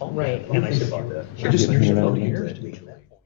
Right. How nice about that. You're just You're hanging out voting with years me. to be in that point.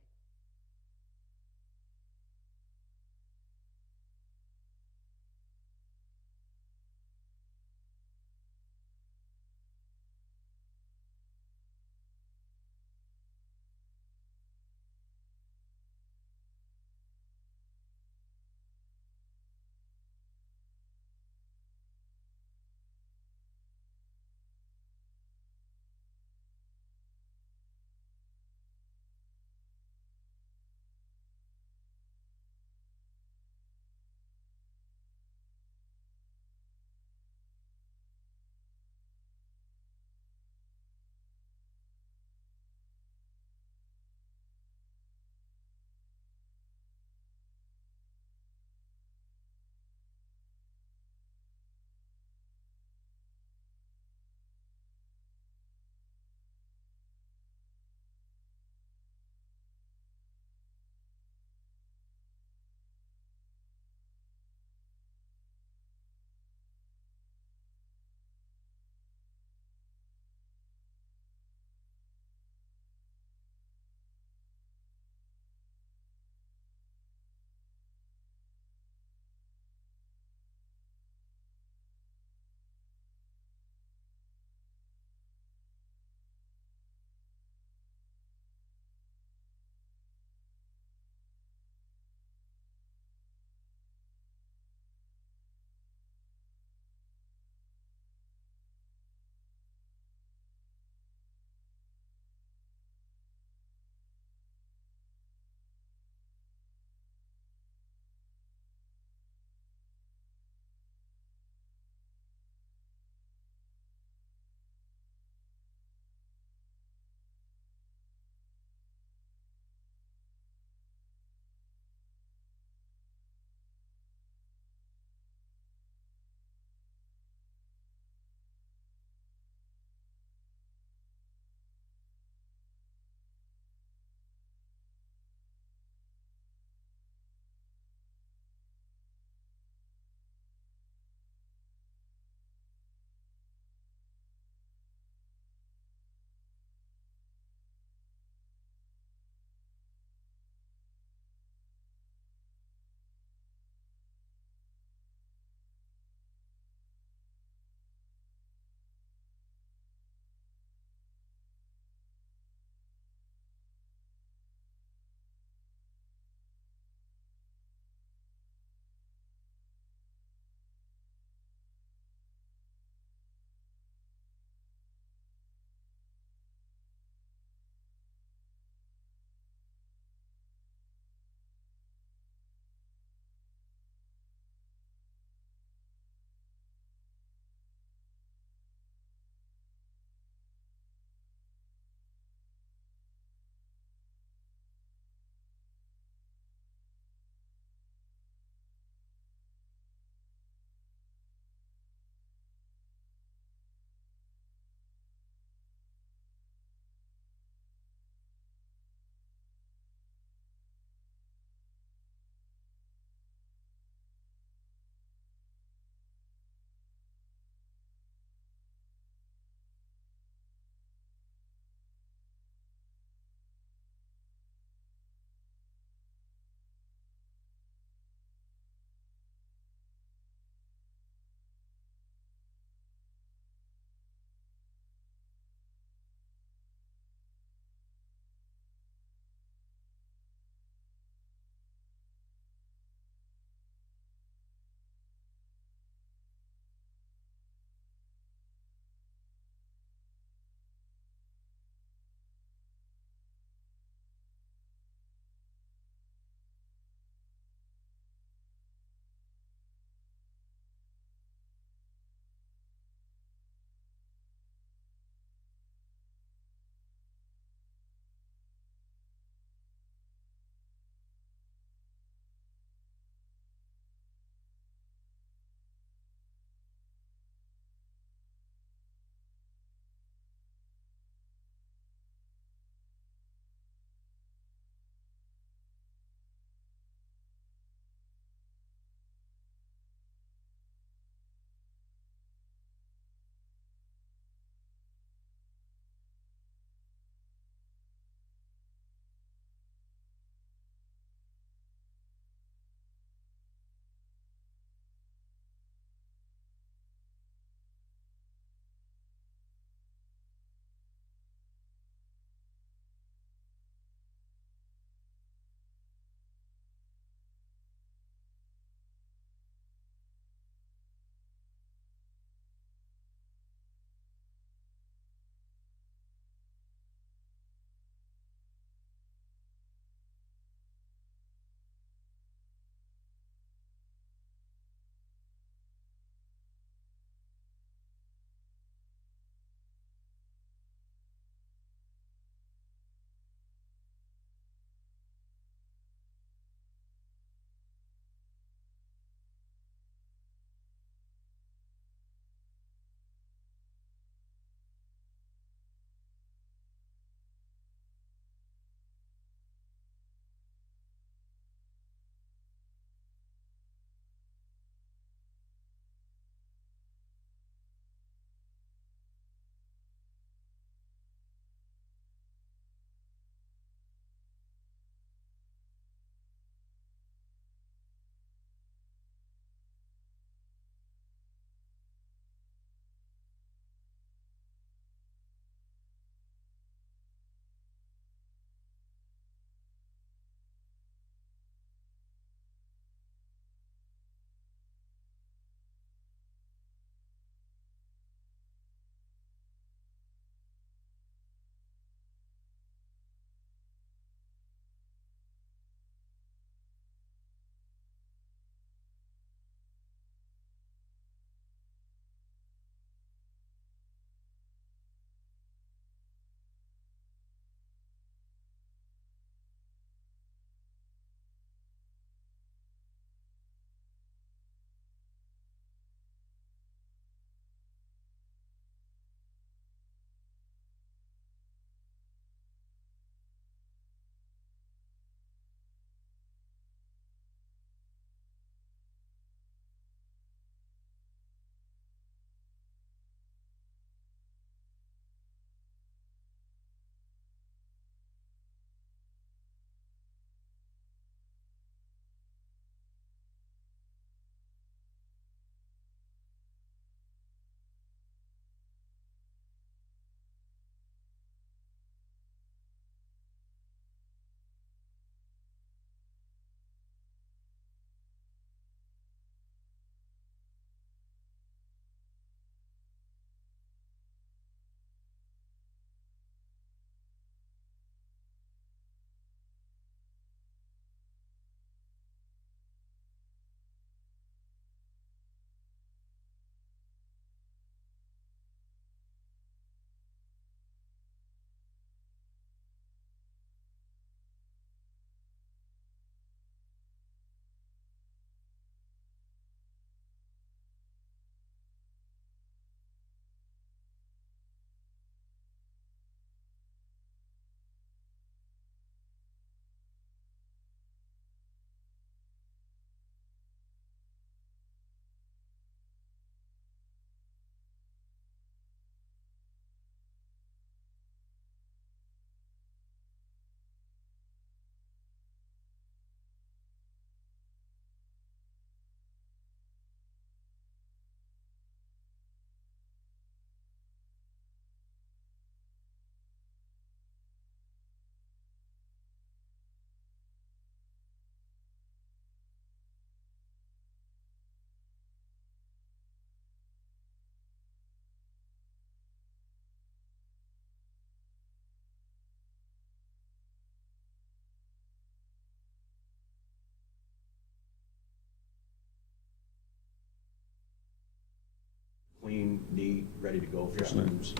clean, neat, ready to go for students.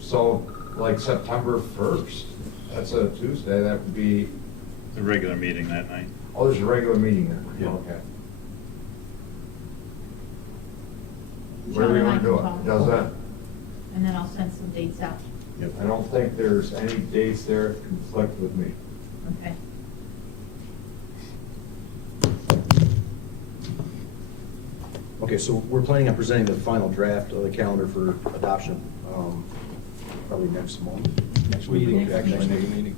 So like September 1st, that's a Tuesday, that would be, The regular meeting that night. oh, there's a regular meeting then? Yeah. Okay. John Where do we and I want to do can it? talk. Does that, And then I'll send some dates out. Yep. I don't think there's any dates there that conflict with me. Okay. Okay, so we're planning on presenting the final draft of the calendar for adoption, probably next month. Next meeting. Next Next meeting.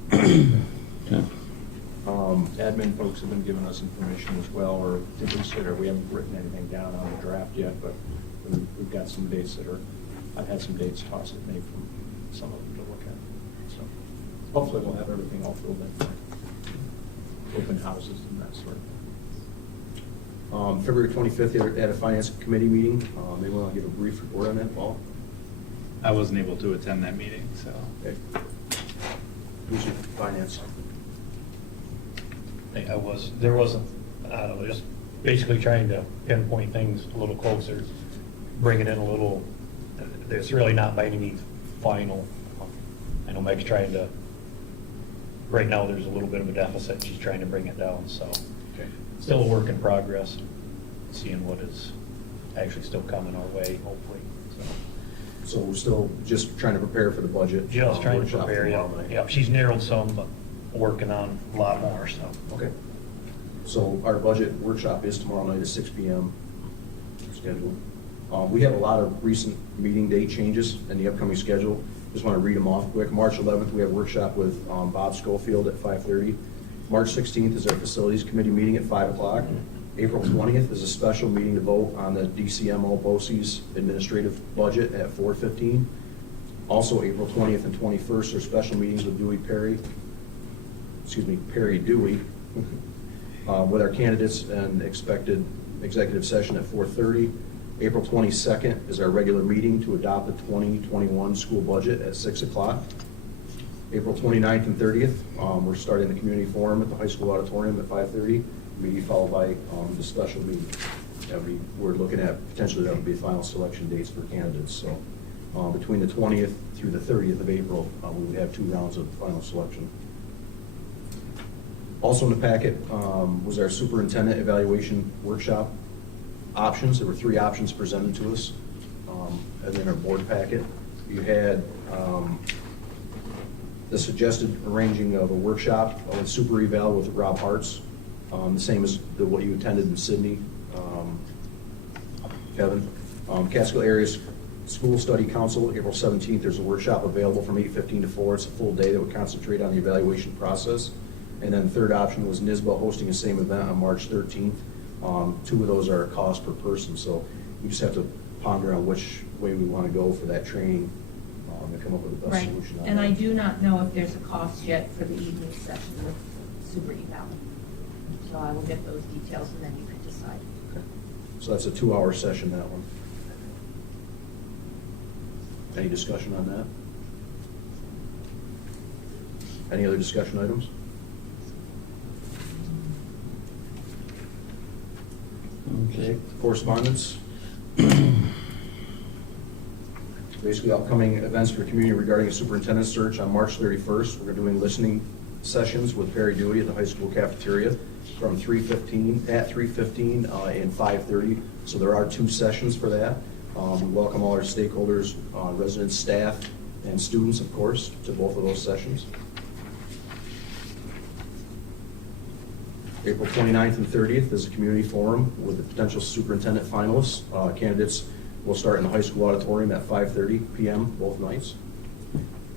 Admin folks have been giving us information as well, or to consider. We haven't written anything down on the draft yet, but we've got some dates that are, I've had some dates tossed at me from some of them to look at. So hopefully we'll have everything all filled in, open houses and that sort of thing. February 25th, at a finance committee meeting, they want to give a brief report on that, Paul? I wasn't able to attend that meeting, so. Okay. Who's your finance? There wasn't, I don't know, just basically trying to pinpoint things a little closer, bring it in a little, there's really not by any means final. I know Meg's trying to, right now, there's a little bit of a deficit, she's trying to bring it down, so. Okay. Still a work in progress, seeing what is actually still coming our way, hopefully, so. So we're still just trying to prepare for the budget. Just trying to workshop prepare, tomorrow night. yeah, she's narrowed some, but working on a lot more, so. Okay. So our budget workshop is tomorrow night at 6 p.m. scheduled. We have a lot of recent meeting date changes in the upcoming schedule. Just want to read them off quick. March 11th, we have a workshop with Bob Schofield at 5:30. March 16th is our facilities committee meeting at 5 o'clock. April 20th is a special meeting to vote on the DCMO BOCES administrative budget at 4:15. Also, April 20th and 21st are special meetings with Perry Dewey, with our candidates and expected executive session at 4:30. April 22nd is our regular meeting to adopt the 2021 school budget at 6 o'clock. April 29th and 30th, we're starting the community forum at the high school auditorium at 5:30, immediately followed by the special meeting. We're looking at potentially that would be final selection dates for candidates. So between the 20th through the 30th of April, we would have 2 rounds of final selection. Also in the packet was our superintendent evaluation workshop options. There were 3 options presented to us. And then our board packet, you had the suggested arranging of a workshop with super eval with Rob Hartz, the same as what you attended in Sydney, Kevin. Catskill Area School Study Council, April 17th, there's a workshop available from 8:15 to 4. It's a full day that would concentrate on the evaluation process. And then the third option was NISBA hosting the same event on March 13th. 2 of those are a cost per person, so we just have to ponder on which way we want to go for that training and come up with the best Right. solution. on And that. I do not know if there's a cost yet for the evening session with Super Eval. So I will get those details and then you can decide. Okay. So that's a 2-hour session, that one. Any discussion on that? Any other discussion items? Okay. Correspondence? Basically, upcoming events for community regarding a superintendent search on March 31st. We're doing listening sessions with Perry Dewey at the high school cafeteria from 3:15 and 5:30. So there are 2 sessions for that. We welcome all our stakeholders, residents, staff, and students, of course, to both of those sessions. April 29th and 30th is a community forum with the potential superintendent finalists. Candidates will start in the high school auditorium at 5:30 p.m. both nights.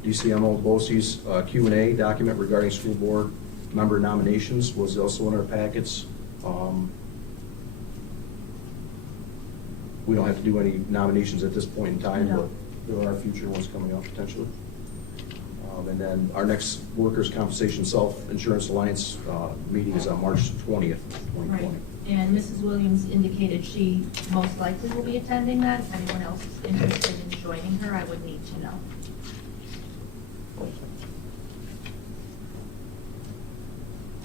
DCMO BOCES Q&A document regarding school board member nominations was also in our packets. We don't have to do any nominations at this point in time, No. but there are future ones coming up potentially. And then our next Workers' Compensation Self-Insurance Alliance meeting is on March 20th, 2020. Right. And Mrs. Williams indicated she most likely will be attending that. If anyone else is interested in joining her, I would need to know.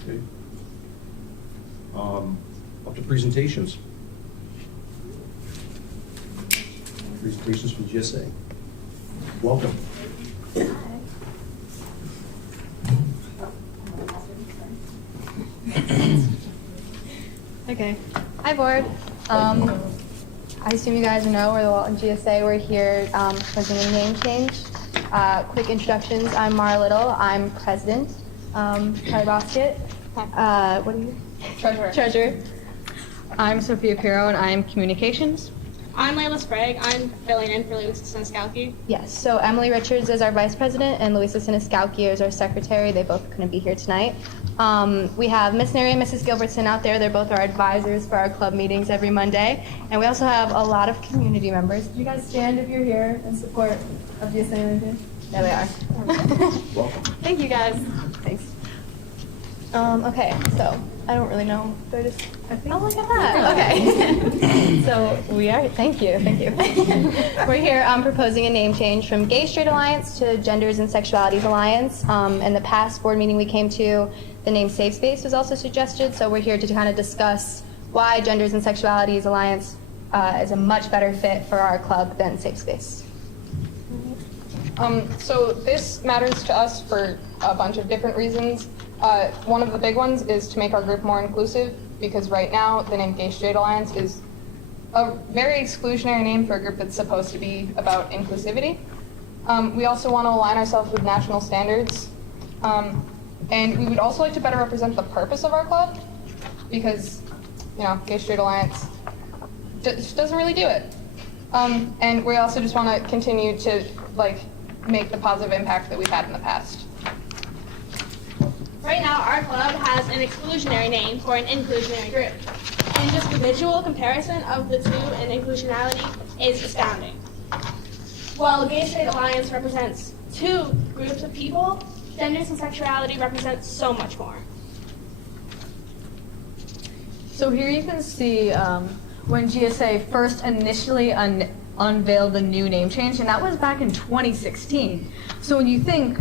Okay. Up to presentations. presentations from GSA. Welcome. Okay. Hi, board. I assume you guys know we're the Walton GSA. We're here presenting a name change. Quick introductions. I'm Mara Little. I'm president. Tyler Bosket. What are you? Treasurer. Treasurer. I'm Sophia Pirro, and I'm communications. I'm Layla Sprague. I'm filling in for Louisa Siniscalchi. Yes, so Emily Richards is our vice president, and Louisa Siniscalchi is our secretary. They both couldn't be here tonight. We have Miss Neri and Mrs. Gilbertson out there. They're both our advisors for our club meetings every Monday. And we also have a lot of community members. Can you guys stand if you're here in support of GSA Lincoln? There they are. Welcome. Thank you, guys. Thanks. Okay, so I don't really know. Do I just? Oh, look at that. Okay. So we are. Thank you. We're here proposing a name change from Gay Straight Alliance to Genders and Sexualities Alliance. In the past board meeting we came to, the name Safe Space was also suggested. So we're here to kind of discuss why Genders and Sexualities Alliance is a much better fit for our club than Safe Space. So this matters to us for a bunch of different reasons. One of the big ones is to make our group more inclusive, because right now the name Gay Straight Alliance is a very exclusionary name for a group that's supposed to be about inclusivity. We also want to align ourselves with national standards. And we would also like to better represent the purpose of our club, because, you know, Gay Straight Alliance just doesn't really do it. And we also just want to continue to, make the positive impact that we've had in the past. Right now, our club has an exclusionary name for an inclusionary group. And just the visual comparison of the two in inclusionality is astounding. While Gay Straight Alliance represents two groups of people, genders and sexuality represents so much more. So here you can see when GSA first initially unveiled the new name change, and that was back in 2016. So when you think,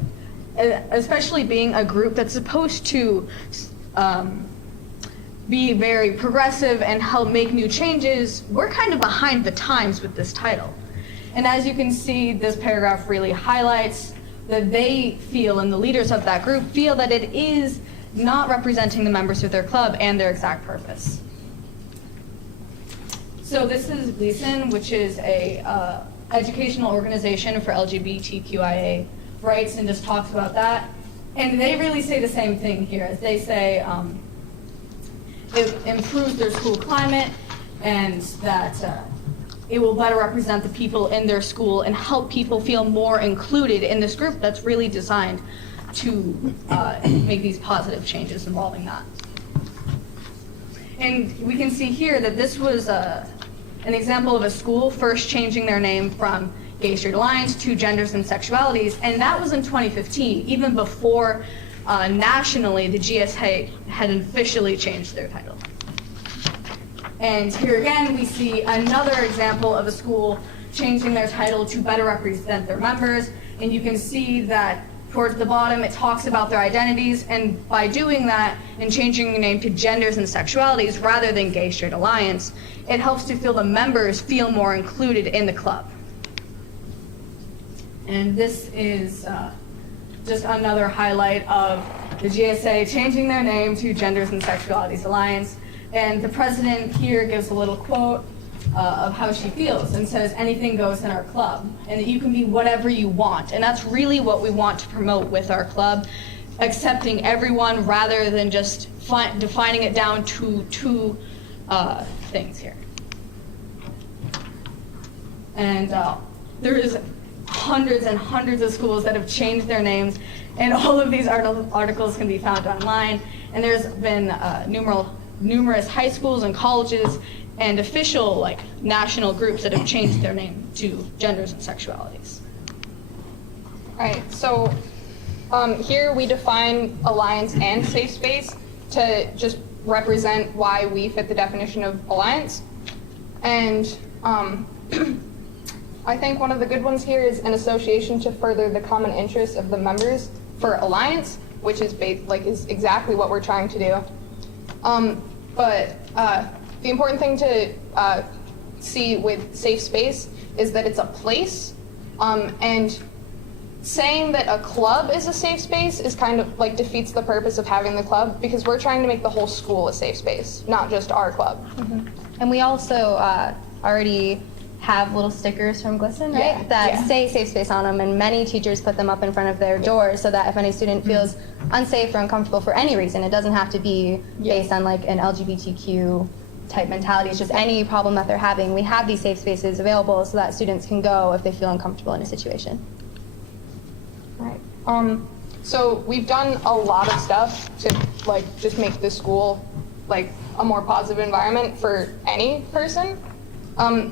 especially being a group that's supposed to be very progressive and help make new changes, we're kind of behind the times with this title. And as you can see, this paragraph really highlights that they feel, and the leaders of that group feel, that it is not representing the members of their club and their exact purpose. So this is Gleason, which is a educational organization for LGBTQIA rights, and just talks about that. And they really say the same thing here, as they say it improves their school climate, and that it will better represent the people in their school and help people feel more included in this group that's really designed to make these positive changes involving that. And we can see here that this was an example of a school first changing their name from Gay Straight Alliance to Genders and Sexualities, and that was in 2015, even before nationally the GSA had officially changed their title. And here again we see another example of a school changing their title to better represent their members, and you can see that towards the bottom it talks about their identities, and by doing that and changing the name to Genders and Sexualities rather than Gay Straight Alliance, it helps to feel the members feel more included in the club. And this is just another highlight of the GSA changing their name to Genders and Sexualities Alliance. And the president here gives a little quote of how she feels, and says, "Anything goes in our club, and that you can be whatever you want." And that's really what we want to promote with our club, accepting everyone rather than just defining it down to two things here. And there is hundreds and hundreds of schools that have changed their names, and all of these articles can be found online. And there's been numerous high schools and colleges and official national groups that have changed their name to Genders and Sexualities. All right, so here we define alliance and safe space to just represent why we fit the definition of alliance. And I think one of the good ones here is an association to further the common interests of the members for alliance, which is is exactly what we're trying to do. But the important thing to see with safe space is that it's a place, and saying that a club is a safe space is kind of like defeats the purpose of having the club, because we're trying to make the whole school a safe space, not just our club. And we also already have little stickers from Glisten, right? Yeah, That yeah. say safe space on them, and many teachers put them up in front of their doors so that if any student feels unsafe or uncomfortable for any reason, it doesn't have to be based on like an LGBTQ type mentality. It's just any problem that they're having. We have these safe spaces available so that students can go if they feel uncomfortable in a situation. Right. So we've done a lot of stuff to like just make the school like a more positive environment for any person.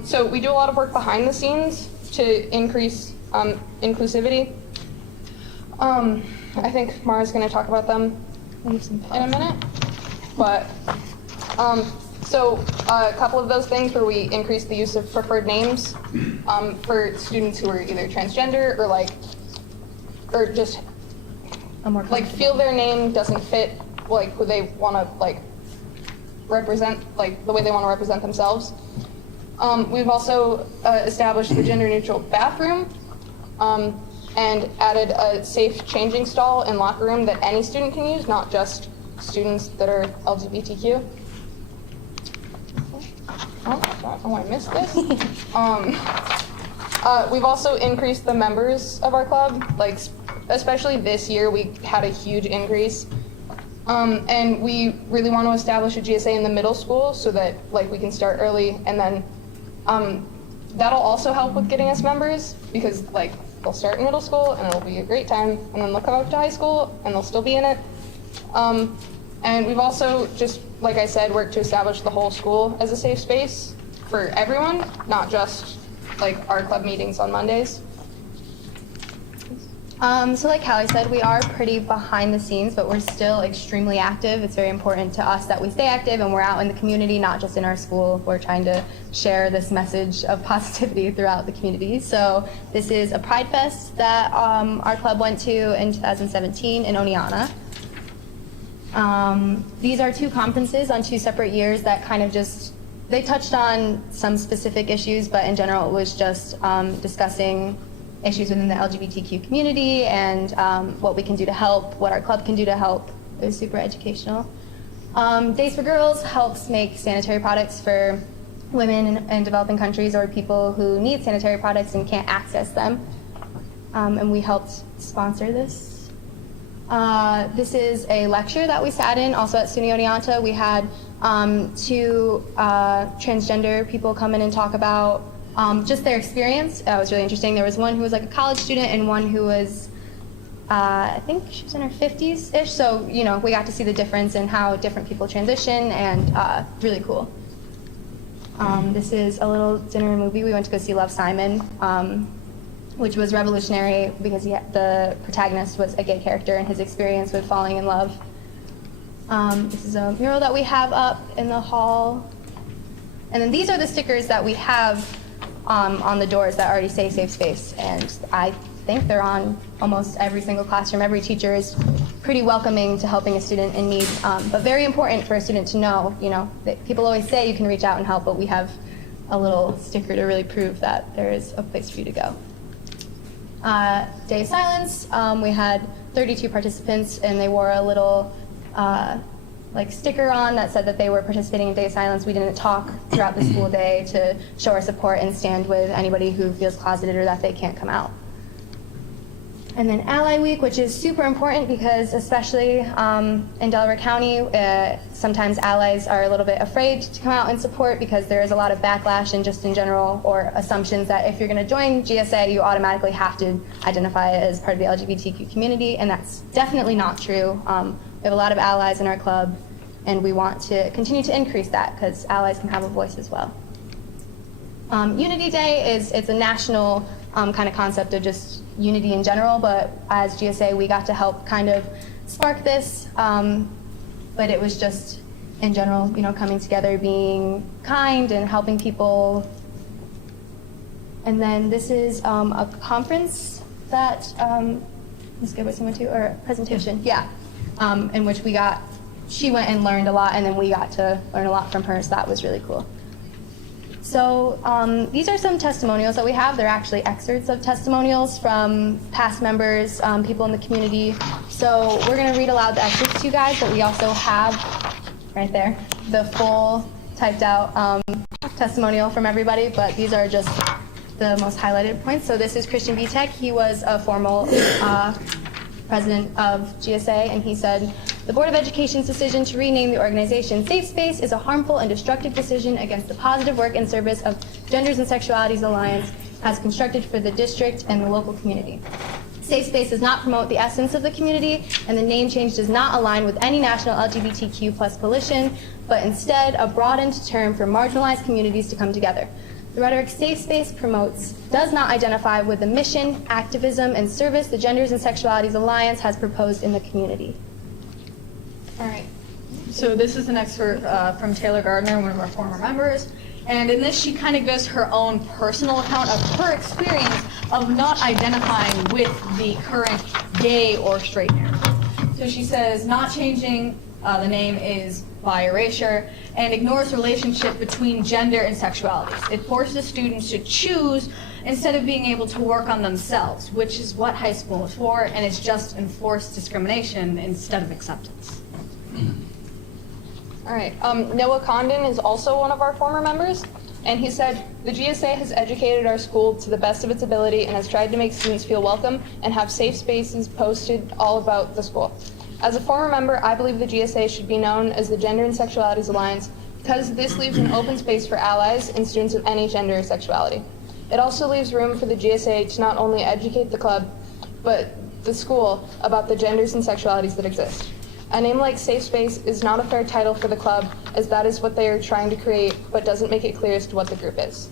So we do a lot of work behind the scenes to increase inclusivity. I think Mara's going to talk about them in a minute. But so a couple of those things where we increase the use of preferred names for students who are either transgender or just like feel their name doesn't fit like who they want to like represent, like the way they want to represent themselves. We've also established the gender neutral bathroom and added a safe changing stall and locker room that any student can use, not just students that are LGBTQ. Oh, I missed this. We've also increased the members of our club, like especially this year we had a huge increase. And we really want to establish a GSA in the middle school so that like we can start early, and then that'll also help with getting us members, because like they'll start in middle school and it'll be a great time, and then they'll come up to high school and they'll still be in it. And we've also just, like I said, worked to establish the whole school as a safe space for everyone, not just like our club meetings on Mondays. So like Callie said, we are pretty behind the scenes, but we're still extremely active. It's very important to us that we stay active and we're out in the community, not just in our school. We're trying to share this message of positivity throughout the community. So this is a Pride Fest that our club went to in 2017 in Oneonta. These are two conferences on 2 separate years that kind of just, they touched on some specific issues, but in general it was just discussing issues within the LGBTQ community and what we can do to help, what our club can do to help. It was super educational. Days for Girls helps make sanitary products for women in developing countries or people who need sanitary products and can't access them. And we helped sponsor this. This is a lecture that we sat in, also at SUNY Oneonta. We had 2 transgender people come in and talk about just their experience. It was really interesting. There was one who was like a college student and one who was, I think she was in her 50s-ish. So, you know, we got to see the difference in how different people transition, and really cool. This is a little dinner movie. We went to go see Love, Simon, which was revolutionary because the protagonist was a gay character and his experience with falling in love. This is a mural that we have up in the hall. And then these are the stickers that we have on the doors that already say safe space. And I think they're on almost every single classroom. Every teacher is pretty welcoming to helping a student in need. But very important for a student to know, you know, that people always say you can reach out and help, but we have a little sticker to really prove that there is a place for you to go. Day of Silence, we had 32 participants and they wore a little like sticker on that said that they were participating in Day of Silence. We didn't talk throughout the school day to show our support and stand with anybody who feels closeted or that they can't come out. And then Ally Week, which is super important because especially in Delaware County, sometimes allies are a little bit afraid to come out and support because there is a lot of backlash and just in general, or assumptions that if you're going to join GSA, you automatically have to identify as part of the LGBTQ community, and that's definitely not true. We have a lot of allies in our club, and we want to continue to increase that because allies can have a voice as well. Unity Day it's a national kind of concept of just unity in general, but as GSA we got to help kind of spark this, but it was just in general, you know, coming together, being kind and helping people. And then this is a conference that Ms. Gilbertson went to, or a presentation, yeah, in which she went and learned a lot, and then we got to learn a lot from her, so that was really cool. So these are some testimonials that we have. They're actually excerpts of testimonials from past members, people in the community. So we're going to read aloud the excerpts to you guys, but we also have, right there, the full typed out testimonial from everybody, but these are just the most highlighted points. So this is Christian Vitek. He was a formal president of GSA, and he said, the Board of Education's decision to rename the organization Safe Space is a harmful and destructive decision against the positive work and service of Genders and Sexualities Alliance has constructed for the district and the local community. Safe Space does not promote the essence of the community, and the name change does not align with any national LGBTQ+ coalition, but instead a broadened term for marginalized communities to come together. The rhetoric Safe Space promotes does not identify with the mission, activism, and service the Genders and Sexualities Alliance has proposed in the community. All right. So this is an excerpt from Taylor Gardner, one of our former members. And in this, she kind of gives her own personal account of her experience of not identifying with the current gay or straight narrative. So she says, not changing the name is by erasure and ignores relationship between gender and sexualities. It forces students to choose instead of being able to work on themselves, which is what high school is for, and it's just enforced discrimination instead of acceptance. All right. Noah Condon is also one of our former members, and he said, the GSA has educated our school to the best of its ability and has tried to make students feel welcome and have safe spaces posted all about the school. As a former member, I believe the GSA should be known as the Gender and Sexualities Alliance because this leaves an open space for allies and students of any gender or sexuality. It also leaves room for the GSA to not only educate the club, but the school about the genders and sexualities that exist. A name like Safe Space is not a fair title for the club, as that is what they are trying to create, but doesn't make it clear as to what the group is.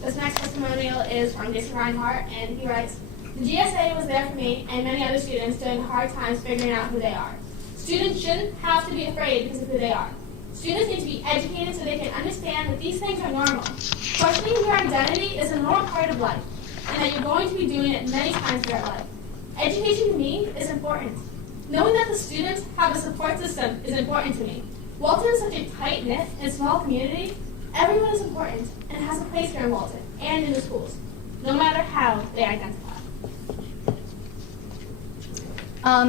This next testimonial is from Jason Reinhardt, and he writes, the GSA was there for me and many other students during hard times figuring out who they are. Students shouldn't have to be afraid because of who they are. Students need to be educated so they can understand that these things are normal. Questioning your identity is a normal part of life, and that you're going to be doing it many times throughout life. Education to me is important. Knowing that the students have a support system is important to me. Walton is such a tight-knit and small community. Everyone is important and has a place here in Walton and in the schools, no matter how they identify.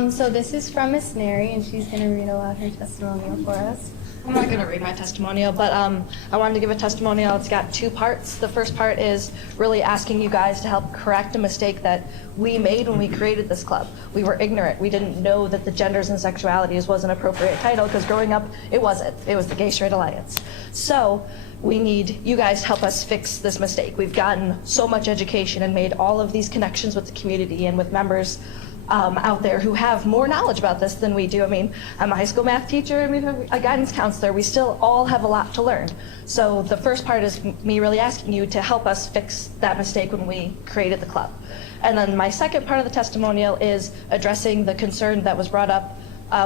So this is from Miss Neri, and she's going to read aloud her testimonial for us. I'm not going to read my testimonial, but I wanted to give a testimonial. It's got two parts. The first part is really asking you guys to help correct a mistake that we made when we created this club. We were ignorant. We didn't know that the Genders and Sexualities was an appropriate title because growing up, it wasn't. It was the Gay Straight Alliance. So we need you guys to help us fix this mistake. We've gotten so much education and made all of these connections with the community and with members out there who have more knowledge about this than we do. I mean, I'm a high school math teacher and we have a guidance counselor. We still all have a lot to learn. So the first part is me really asking you to help us fix that mistake when we created the club. And then my second part of the testimonial is addressing the concern that was brought up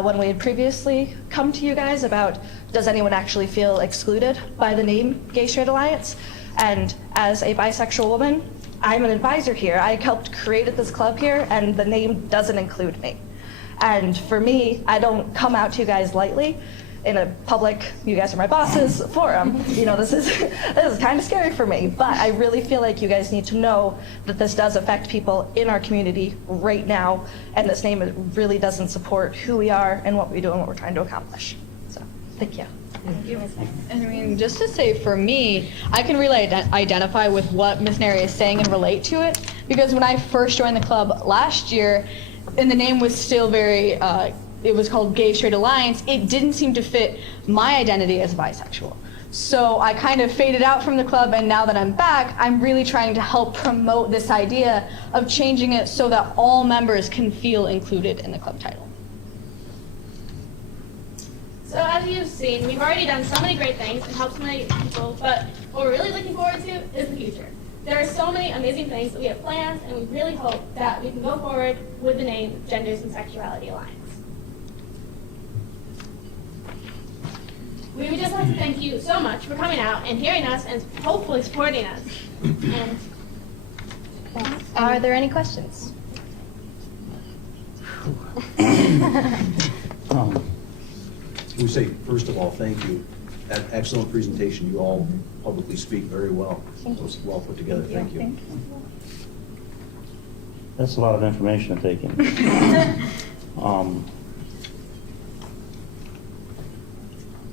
when we had previously come to you guys about, does anyone actually feel excluded by the name Gay Straight Alliance? And as a bisexual woman, I'm an advisor here. I helped create this club here, and the name doesn't include me. And for me, I don't come out to you guys lightly in a public, you guys are my bosses, forum. You know, this is kind of scary for me, but I really feel like you guys need to know that this does affect people in our community right now, and this name really doesn't support who we are and what we do and what we're trying to accomplish. So, thank you. I mean, just to say, for me, I can really identify with what Miss Neri is saying and relate to it, because when I first joined the club last year, and the name was still very, it was called Gay Straight Alliance, it didn't seem to fit my identity as bisexual. So I kind of faded out from the club, and now that I'm back, I'm really trying to help promote this idea of changing it so that all members can feel included in the club title. So as you've seen, we've already done so many great things and helped so many people, but what we're really looking forward to is the future. There are so many amazing things that we have planned, and we really hope that we can go forward with the name Genders and Sexuality Alliance. We would just like to thank you so much for coming out and hearing us and hopefully supporting us. And are there any questions? We say, first of all, thank you. Excellent presentation. You all publicly speak very well. Thank you. It was well put together. Thank you. That's a lot of information to take in.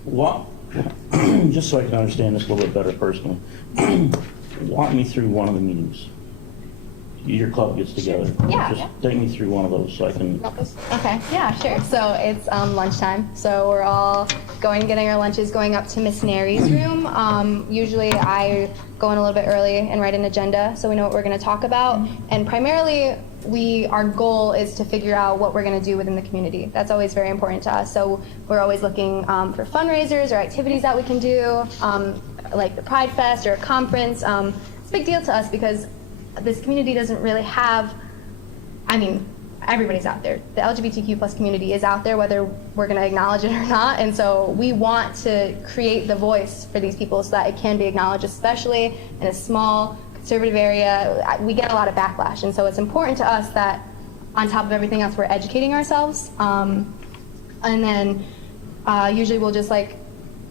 What, just so I can understand this a little bit better personally, walk me through one of the meetings. Your club gets together. Yeah. Just take me through one of those so I can. Okay, yeah, sure. So it's lunchtime. So we're all getting our lunches, going up to Miss Nary's room. Usually I go in a little bit early and write an agenda so we know what we're going to talk about. And primarily, our goal is to figure out what we're going to do within the community. That's always very important to us. So we're always looking for fundraisers or activities that we can do, like the Pride Fest or a conference. It's a big deal to us because this community doesn't really have, everybody's out there. The LGBTQ plus community is out there, whether we're going to acknowledge it or not. And so we want to create the voice for these people so that it can be acknowledged, especially in a small conservative area. We get a lot of backlash. And so it's important to us that on top of everything else, we're educating ourselves. And then usually we'll just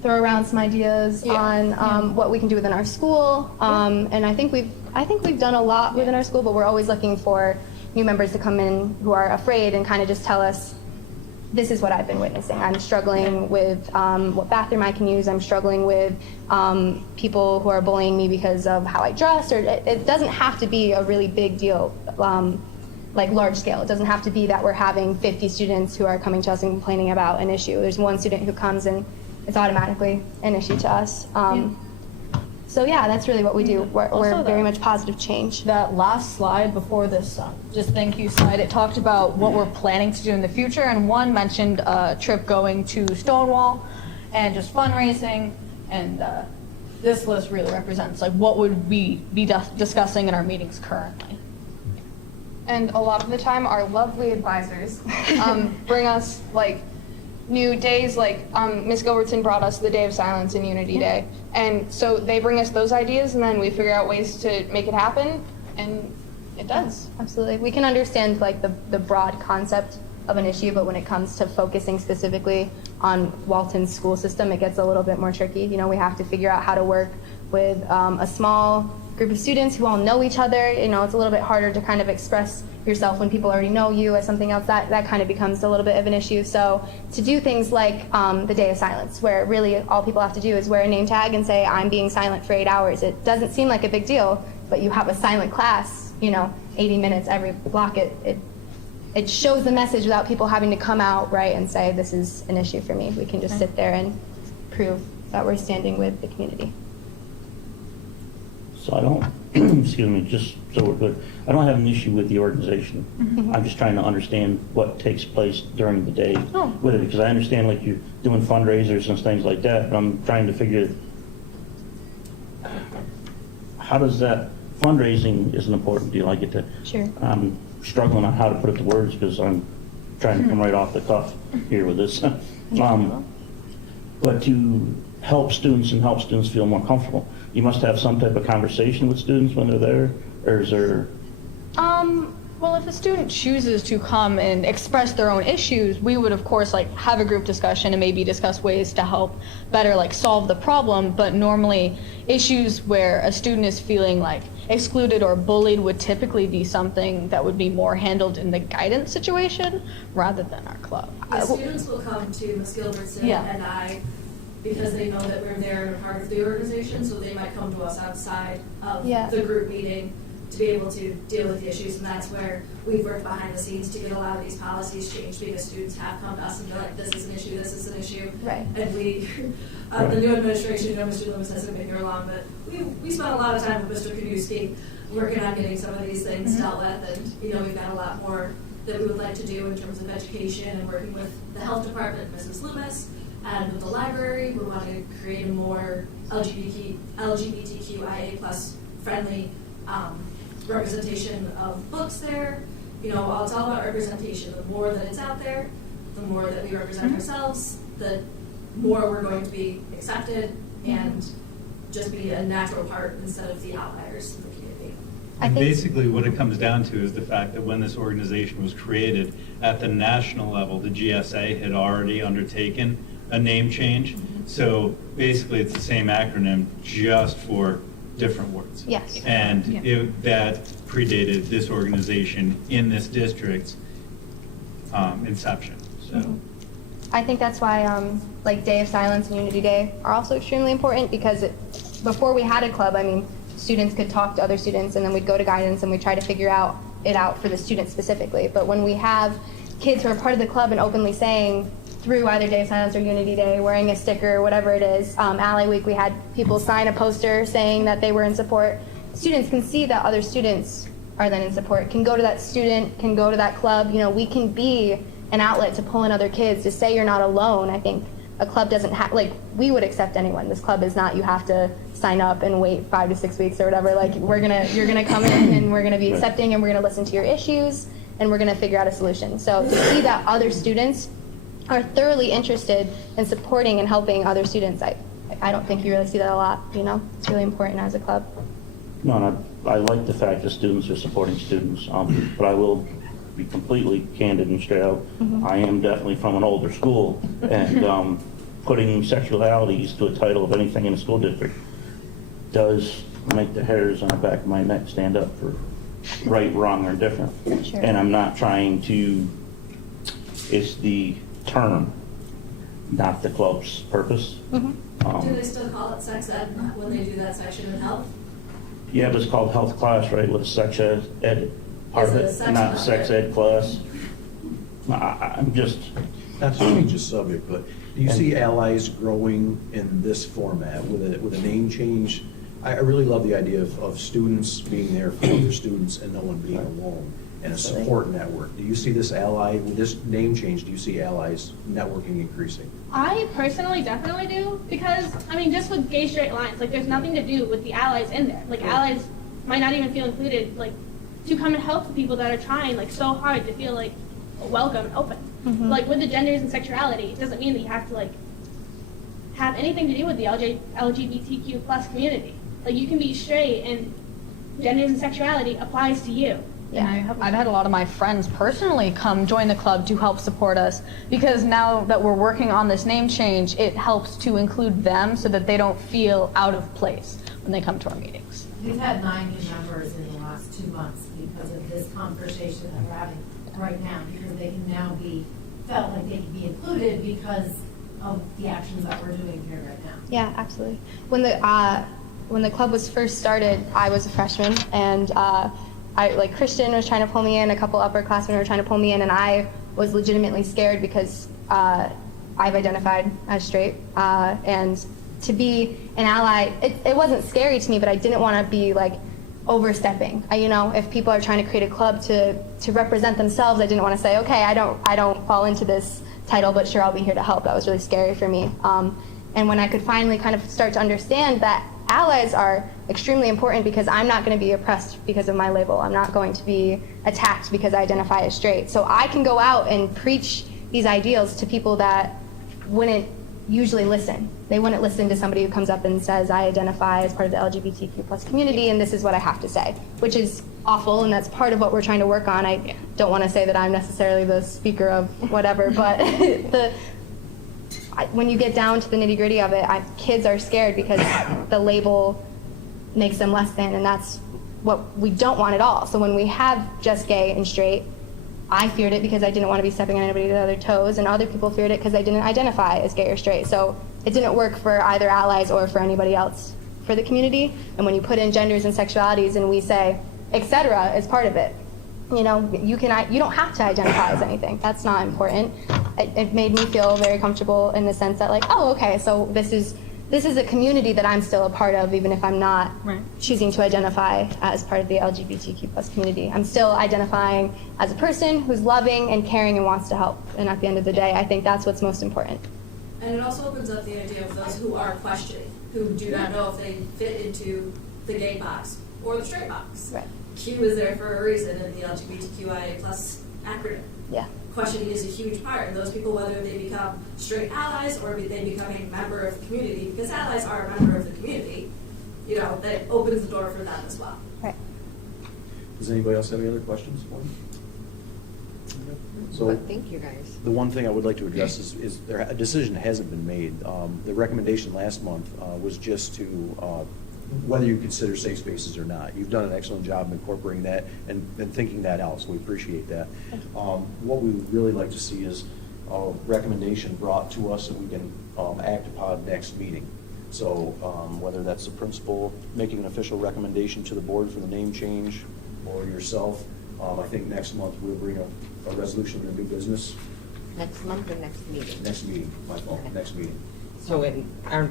throw around some ideas on what we can do within our school. And I think we've done a lot within our school, but we're always looking for new members to come in who are afraid and kind of just tell us, this is what I've been witnessing. I'm struggling with what bathroom I can use. I'm struggling with people who are bullying me because of how I dress. Or it doesn't have to be a really big deal, like large scale. It doesn't have to be that we're having 50 students who are coming to us and complaining about an issue. There's one student who comes and it's automatically an issue to us. So yeah, that's really what we do. We're very much positive change. That last slide before this just thank you slide, it talked about what we're planning to do in the future, and one mentioned a trip going to Stonewall and just fundraising, and this list really represents what would we be discussing in our meetings currently. And a lot of the time, our lovely advisors bring us new days, Ms. Gilbertson brought us the Day of Silence and Unity Day. And so they bring us those ideas, and then we figure out ways to make it happen, and it does. Absolutely. We can understand the broad concept of an issue, but when it comes to focusing specifically on Walton's school system, it gets a little bit more tricky. We have to figure out how to work with a small group of students who all know each other. It's a little bit harder to kind of express yourself when people already know you as something else. That kind of becomes a little bit of an issue. So to do things like the Day of Silence, where really all people have to do is wear a name tag and say, I'm being silent for 8 hours. It doesn't seem like a big deal, but you have a silent class, 80 minutes every block. It shows the message without people having to come out, right, and say, this is an issue for me. We can just sit there and prove that we're standing with the community. So I don't, excuse me, just so we're good, I don't have an issue with the organization. I'm just trying to understand what takes place during the day with it, because I understand you're doing fundraisers and things like that, but I'm trying to figure how does that, fundraising is an important deal. I get to, Sure. I'm struggling on how to put it to words because I'm trying to come right off the cuff here with this. But to help students and help students feel more comfortable, you must have some type of conversation with students when they're there, or is there? Well, if a student chooses to come and express their own issues, we would of course have a group discussion and maybe discuss ways to help better solve the problem. But normally issues where a student is feeling excluded or bullied would typically be something that would be more handled in the guidance situation rather than our club. The students will come to Ms. Gilbertson and I because they know that we're there and a part of the organization, so they might come to us outside of the group meeting to be able to deal with the issues, and that's where we've worked behind the scenes to get a lot of these policies changed, because students have come to us and been this is an issue, this is an issue. Right. And we, the new administration, Mr. Loomis hasn't been here long, but we spent a lot of time with Mr. Kanuski working on getting some of these things dealt with, and we've got a lot more that we would like to do in terms of education and working with the health department, Mrs. Loomis, and with the library. We want to create a more LGBTQIA plus friendly representation of books there. It's all about representation. The more that it's out there, the more that we represent ourselves, the more we're going to be accepted and just be a natural part instead of the outliers in the community. And basically what it comes down to is the fact that when this organization was created at the national level, the GSA had already undertaken a name change. So basically, it's the same acronym, just for different words. Yes. And that predated this organization in this district's inception, so. I think that's why like Day of Silence and Unity Day are also extremely important, because before we had a club, I mean, students could talk to other students, and then we'd go to guidance and we'd try to figure it out for the students specifically. But when we have kids who are part of the club and openly saying, through either Day of Silence or Unity Day, wearing a sticker, whatever it is, Ally Week, we had people sign a poster saying that they were in support. Students can see that other students are then in support, can go to that student, can go to that club. You know, we can be an outlet to pull in other kids, to say you're not alone. I think a club doesn't have, like, we would accept anyone. This club is not, you have to sign up and wait 5 to 6 weeks or whatever. Like, you're gonna come in and we're gonna be accepting, and we're gonna listen to your issues, and we're gonna figure out a solution. So to see that other students are thoroughly interested in supporting and helping other students, I don't think you really see that a lot, you know? It's really important as a club. No, and I like the fact that students are supporting students, but I will be completely candid and straight out. I am definitely from an older school, and putting sexualities to a title of anything in a school district does make the hairs on the back of my neck stand up for right, wrong, or indifferent. Sure. And I'm not trying to, it's the term, not the club's purpose. Do they still call it sex ed when they do that section in health? Yeah, but it's called health class, right, with sex ed part of Is it a it, sex not class? sex ed class. I'm just, Not to change the subject, but do you see allies growing in this format with a name change? I really love the idea of students being there for other students and no one being alone, and a support network. Do you see this ally, with this name change, do you see allies networking increasing? I personally definitely do, because, I mean, just with Gay Straight Alliance, like, there's nothing to do with the allies in there. Like, allies might not even feel included, like, to come and help the people that are trying, like, so hard to feel, like, welcome and open. Like, with the genders and sexuality, it doesn't mean that you have to, like, have anything to do with the LGBTQ plus community. Like, you can be straight, and genders and sexuality applies to you. Yeah, I've had a lot of my friends personally come join the club to help support us, because now that we're working on this name change, it helps to include them so that they don't feel out of place when they come to our meetings. We've had 9 new members in the last 2 months because of this conversation that we're having right now, because they can now be, felt like they can be included because of the actions that we're doing here right now. Yeah, absolutely. When the club was first started, I was a freshman, and Christian was trying to pull me in, a couple upperclassmen were trying to pull me in, and I was legitimately scared because I've identified as straight, and to be an ally, it wasn't scary to me, but I didn't want to be like overstepping. You know, if people are trying to create a club to represent themselves, I didn't want to say, okay, I don't fall into this title, but sure, I'll be here to help. That was really scary for me. And when I could finally kind of start to understand that allies are extremely important, because I'm not going to be oppressed because of my label. I'm not going to be attacked because I identify as straight. So I can go out and preach these ideals to people that wouldn't usually listen. They wouldn't listen to somebody who comes up and says, I identify as part of the LGBTQ plus community, and this is what I have to say, which is awful, and that's part of what we're trying to work on. I don't want to say that I'm necessarily the speaker of whatever, but when you get down to the nitty-gritty of it, kids are scared because the label makes them less than, and that's what we don't want at all. So when we have just gay and straight, I feared it because I didn't want to be stepping on anybody's other toes, and other people feared it because they didn't identify as gay or straight. So it didn't work for either allies or for anybody else for the community. And when you put in genders and sexualities and we say, etc., as part of it, you know, you don't have to identify as anything. That's not important. It made me feel very comfortable in the sense that, like, oh, okay, so this is a community that I'm still a part of, even if I'm not choosing to identify as part of the LGBTQ plus community. I'm still identifying as a person who's loving and caring and wants to help. And at the end of the day, I think that's what's most important. And it also opens up the idea of those who are questioning, who do not know if they fit into the gay box or the straight box. Right. Q is there for a reason in the LGBTQIA plus acronym. Yeah. Questioning is a huge part, and those people, whether they become straight allies or they become a member of the community, because allies are a member of the community, you know, that opens the door for them as well. Right. Does anybody else have any other questions for me? So Thank you, guys. the one thing I would like to address is a decision hasn't been made. The recommendation last month was just to whether you consider safe spaces or not. You've done an excellent job incorporating that and thinking that out, so we appreciate that. What we would really like to see is a recommendation brought to us that we can act upon next meeting. So whether that's the principal making an official recommendation to the board for the name change or yourself, I think next month we'll bring a resolution of the new business. Next month or next meeting? Next meeting, my fault, Okay. next meeting. So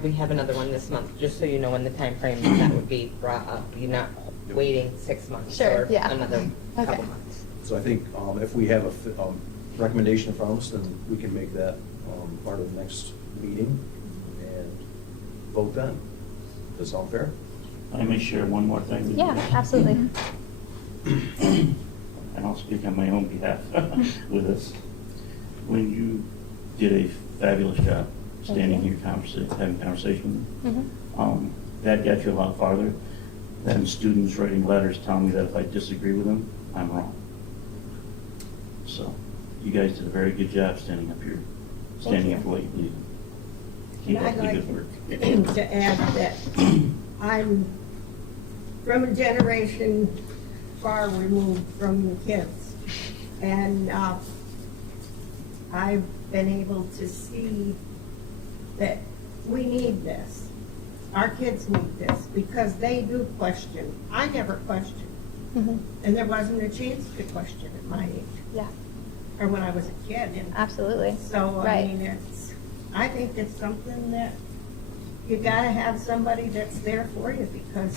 we have another one this month, just so you know when the time frame that would be brought up. You're not waiting 6 months Sure, or yeah. another couple Okay. months. So I think if we have a recommendation from us, then we can make that part of the next meeting and vote then. Does that sound fair? I may share one more thing with you. Yeah, absolutely. And I'll speak on my own behalf with this. When you did a fabulous job standing here having conversation with me, that got you a lot farther than students writing letters telling me that if I disagree with them, I'm wrong. So you guys did a very good job standing up here, standing up for what you believe in. Keep up the good work. To add that I'm from a generation far removed from the kids. And I've been able to see that we need this. Our kids need this because they do question. I never questioned. And there wasn't a chance to question at my age. Yeah. Or when I was a kid. And Absolutely. so, Right. I mean, I think it's something that you gotta have somebody that's there for you because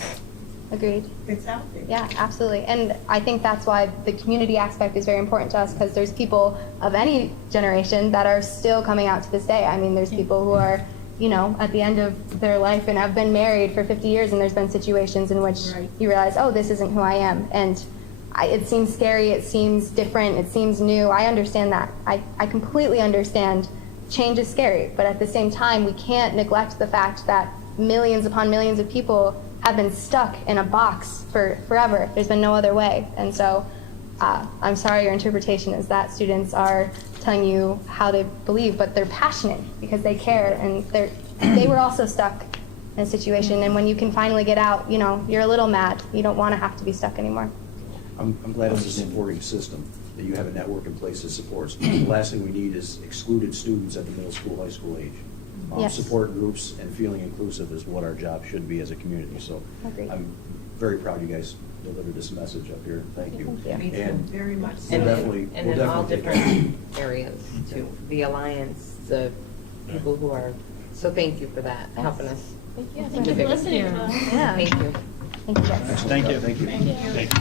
Agreed. it's out there. Yeah, absolutely. And I think that's why the community aspect is very important to us, because there's people of any generation that are still coming out to this day. I mean, there's people who are, at the end of their life and have been married for 50 years, and there's been situations in which you realize, oh, this isn't who I am. And it seems scary, it seems different, it seems new. I understand that. I completely understand change is scary, but at the same time, we can't neglect the fact that millions upon millions of people have been stuck in a box for forever. There's been no other way. And so I'm sorry your interpretation is that students are telling you how to believe, but they're passionate because they care, and they were also stuck in a situation, and when you can finally get out, you're a little mad. You don't want to have to be stuck anymore. I'm glad it's a supporting system, that you have a network in place that supports. The last thing we need is excluded students at the middle school, high school age. Yes. Support groups and feeling inclusive is what our job should be as a community. So Agreed. I'm very proud you guys delivered this message up here. Thank you. Thank you. And Very much so. And we'll definitely in all take different it. areas too. The Alliance, the people who are, so thank you for that, helping us. Thank you. Thank you for listening to us. Yeah. Thank you. Thank you, guys. Excellent Thank job. you. Thank you. Thank you.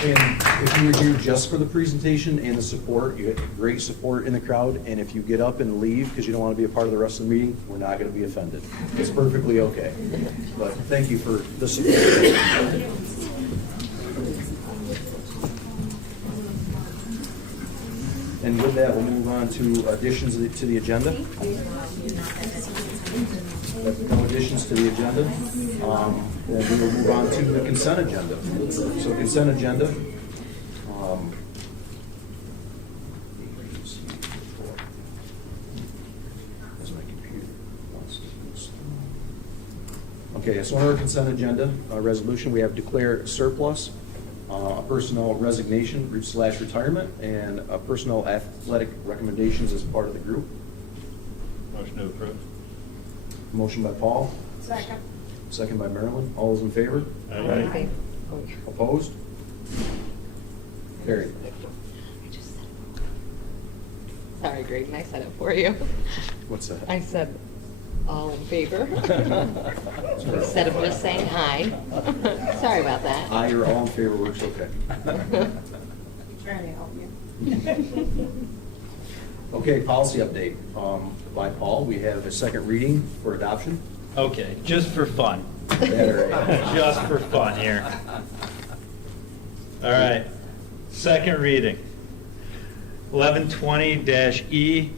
And if you were here just for the presentation and the support, you had great support in the crowd, and if you get up and leave because you don't want to be a part of the rest of the meeting, we're not going to be offended. It's perfectly okay. But thank you for the support. And with that, we'll move on to additions to the agenda. No additions to the agenda. Then we will move on to the consent agenda. So consent agenda. Where's my computer? Okay, so on our consent agenda resolution, we have declare surplus, a personnel resignation / retirement, and a personnel athletic recommendations as part of the group. Motion to approve. Motion by Paul, Second. second by Marilyn. All those in favor? Aye. Opposed? Carried. Sorry, Greg, I said it for you. What's that? I said, all in favor, instead of just saying aye. Sorry about that. Aye or all in favor works okay. Trying to help you. Okay, policy update by Paul. We have a second reading for adoption. Okay, just for fun. Better. Just for fun here. All right, second reading. 1120-E,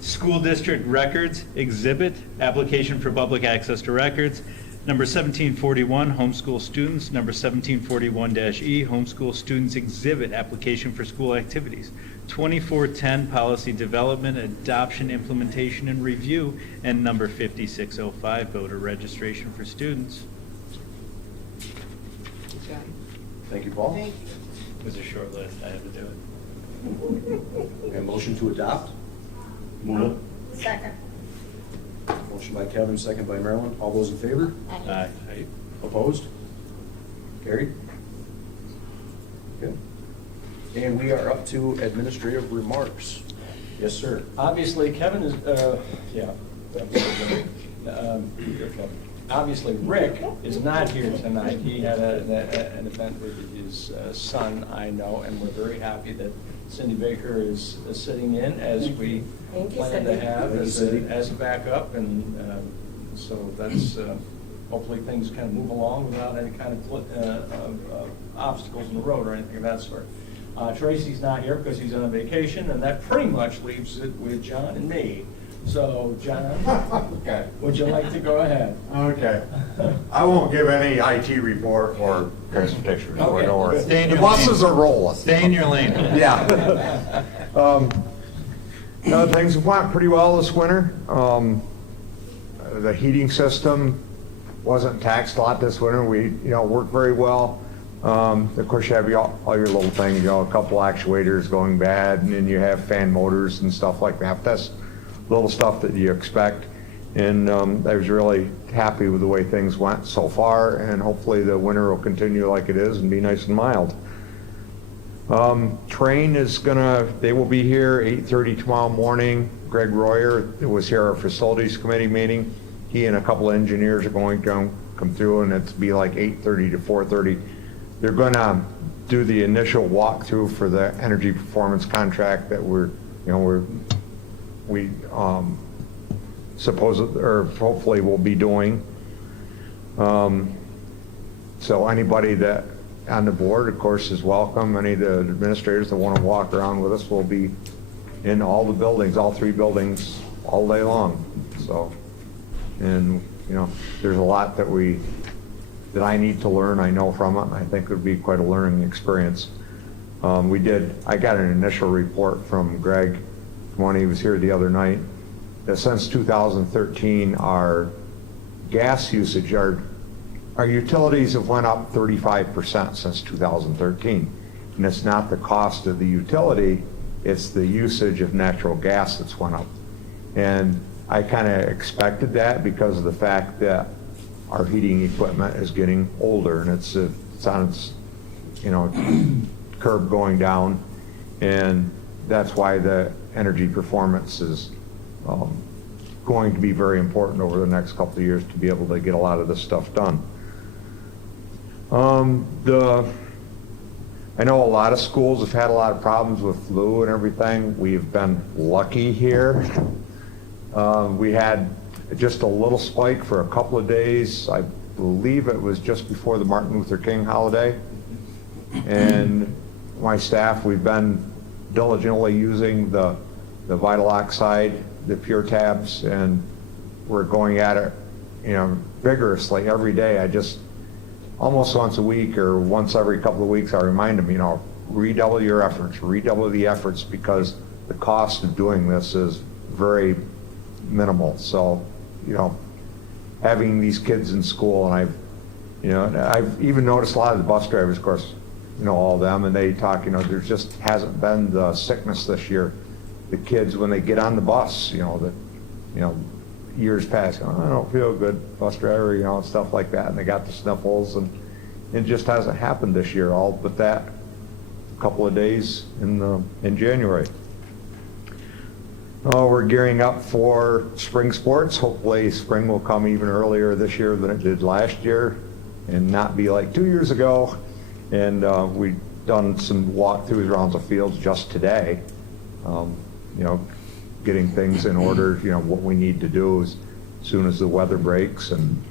School District Records Exhibit, Application for Public Access to Records. Number 1741, homeschool students. Number 1741-E, homeschool students exhibit application for school activities. 2410, policy development, adoption, implementation, and review. And number 5605, voter registration for students. Thank you, Paul. It was a short list, I had to do it. And motion to adopt? Move it. Second. Motion by Kevin, second by Marilyn. All those in favor? Aye. Opposed? Carried. Okay. And we are up to administrative remarks. Yes, sir. Obviously, Kevin is, obviously, Rick is not here tonight. He had an event with his son, I know, and we're very happy that Cindy Baker is sitting in as we plan to have as a backup. And so that's, hopefully things kind of move along without any kind of obstacles in the road or anything of that sort. Tracy's not here because he's on vacation, and that pretty much leaves it with John and me. So, John, Okay. would you like to go ahead? Okay. I won't give any IT report or transportation report. Okay. Don't worry. Stay in The your buses lane. are rolling. Stay in your lane. Yeah. Things went pretty well this winter. The heating system wasn't taxed a lot this winter. We, worked very well. Of course, you have all your little things, a couple actuators going bad, and then you have fan motors and stuff like that. But that's little stuff that you expect. And I was really happy with the way things went so far, and hopefully the winter will continue like it is and be nice and mild. Train is they will be here 8:30 tomorrow morning. Greg Royer was here at our facilities committee meeting. He and a couple of engineers are going to come through, and it's be like 8:30 to 4:30. They're going to do the initial walkthrough for the energy performance contract that we hopefully will be doing. So anybody that on the board, of course, is welcome. Any of the administrators that want to walk around with us will be in all the buildings, all three buildings, all day long. So, and there's a lot that I need to learn, I know from it, and I think it would be quite a learning experience. I got an initial report from Greg when he was here the other night, that since 2013, our gas usage, our utilities have went up 35% since 2013. And it's not the cost of the utility, it's the usage of natural gas that's went up. And I kind of expected that because of the fact that our heating equipment is getting older, and it's on its curve going down, and that's why the energy performance is going to be very important over the next couple of years to be able to get a lot of this stuff done. I know a lot of schools have had a lot of problems with flu and everything. We've been lucky here. We had just a little spike for a couple of days. I believe it was just before the Martin Luther King holiday. And my staff, we've been diligently using the Vital Oxide, the Pure Tabs, and we're going at it, vigorously every day. I just, almost once a week or once every couple of weeks, I remind them, redouble your efforts, redouble the efforts, because the cost of doing this is very minimal. So, having these kids in school, and I've even noticed a lot of the bus drivers, of course, all of them, and they talk, there just hasn't been the sickness this year. The kids, when they get on the bus, years past, I don't feel good, bus driver, and stuff like that, and they got the sniffles, and it just hasn't happened this year, all but that couple of days in January. We're gearing up for spring sports. Hopefully spring will come even earlier this year than it did last year and not be like 2 years ago. And we've done some walkthroughs around the fields just today, getting things in order, what we need to do as soon as the weather breaks, and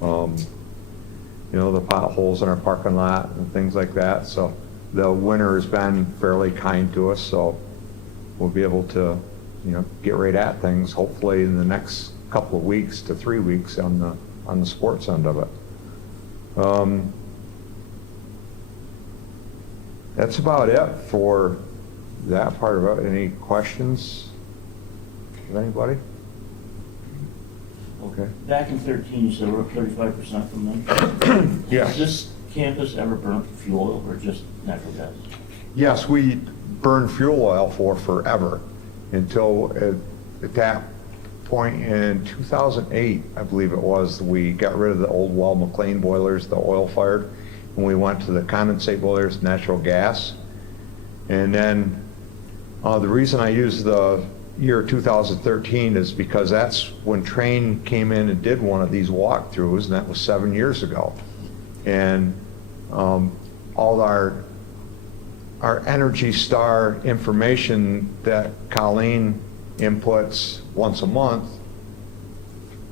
the potholes in our parking lot and things like that. So the winter has been fairly kind to us, so we'll be able to get right at things hopefully in the next couple of weeks to 3 weeks on on the sports end of it. That's about it for that part of it. Any questions of anybody? Okay. Back in 13, you said we're up 35% from them? Yes. Has this campus ever burnt fuel oil or just natural gas? Yes, we burned fuel oil for forever until at that point in 2008, I believe it was, we got rid of the old Wall McLean boilers, the oil fired, and we went to the condensate boilers, natural gas. And then the reason I use the year 2013 is because that's when Train came in and did one of these walkthroughs, and that was 7 years ago. And all our Energy Star information that Colleen inputs once a month,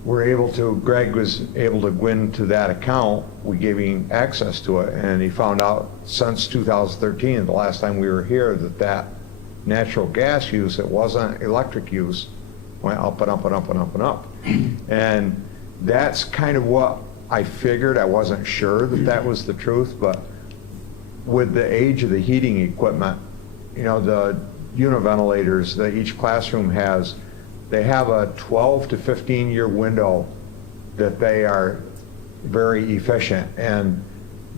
Greg was able to go into that account. We gave him access to it, and he found out since 2013, the last time we were here, that natural gas use, it wasn't electric use, went up and up and up and up and up. And that's kind of what I figured. I wasn't sure that that was the truth, but with the age of the heating equipment, the univentilators that each classroom has, they have a 12 to 15 year window that they are very efficient, and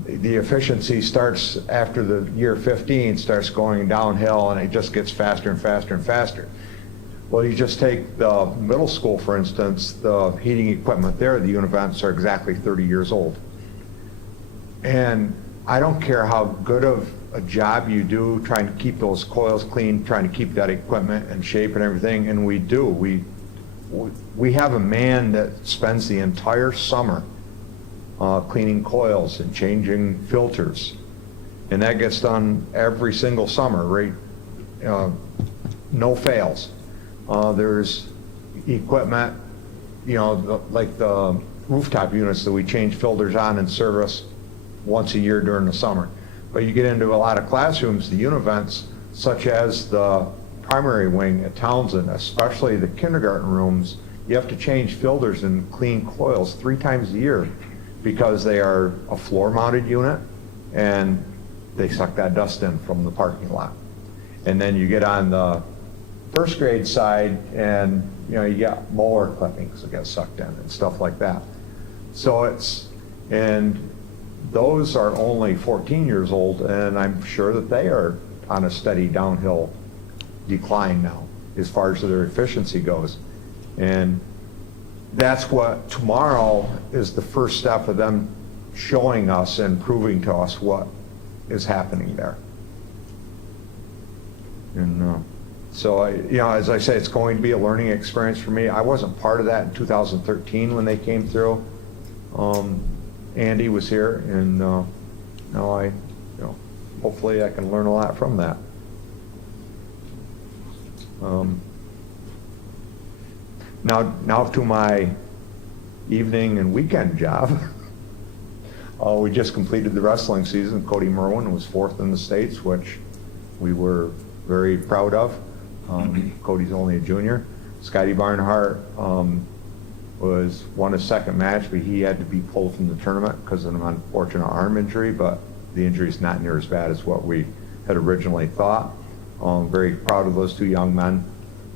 the efficiency starts after the year 15, starts going downhill, and it just gets faster and faster and faster. Well, you just take the middle school, for instance, the heating equipment there, the univents are exactly 30 years old. And I don't care how good of a job you do trying to keep those coils clean, trying to keep that equipment in shape and everything, and we do. We have a man that spends the entire summer cleaning coils and changing filters, and that gets done every single summer, right? No fails. There's equipment, like the rooftop units that we change filters on and service once a year during the summer. But you get into a lot of classrooms, the univents, such as the primary wing at Townsend, especially the kindergarten rooms, you have to change filters and clean coils 3 times a year because they are a floor-mounted unit and they suck that dust in from the parking lot. And then you get on the first grade side and you got mower clippings that get sucked in and stuff like that. So and those are only 14 years old, and I'm sure that they are on a steady downhill decline now as far as their efficiency goes. And that's what tomorrow is the first step of them showing us and proving to us what is happening there. And so, as I say, it's going to be a learning experience for me. I wasn't part of that in 2013 when they came through. Andy was here, and hopefully I can learn a lot from that. Now to my evening and weekend job. We just completed the wrestling season. Cody Merwin was 4th in the States, which we were very proud of. Cody's only a junior. Scotty Barnhart won his second match, but he had to be pulled from the tournament because of an unfortunate arm injury, but the injury is not near as bad as what we had originally thought. Very proud of those 2 young men.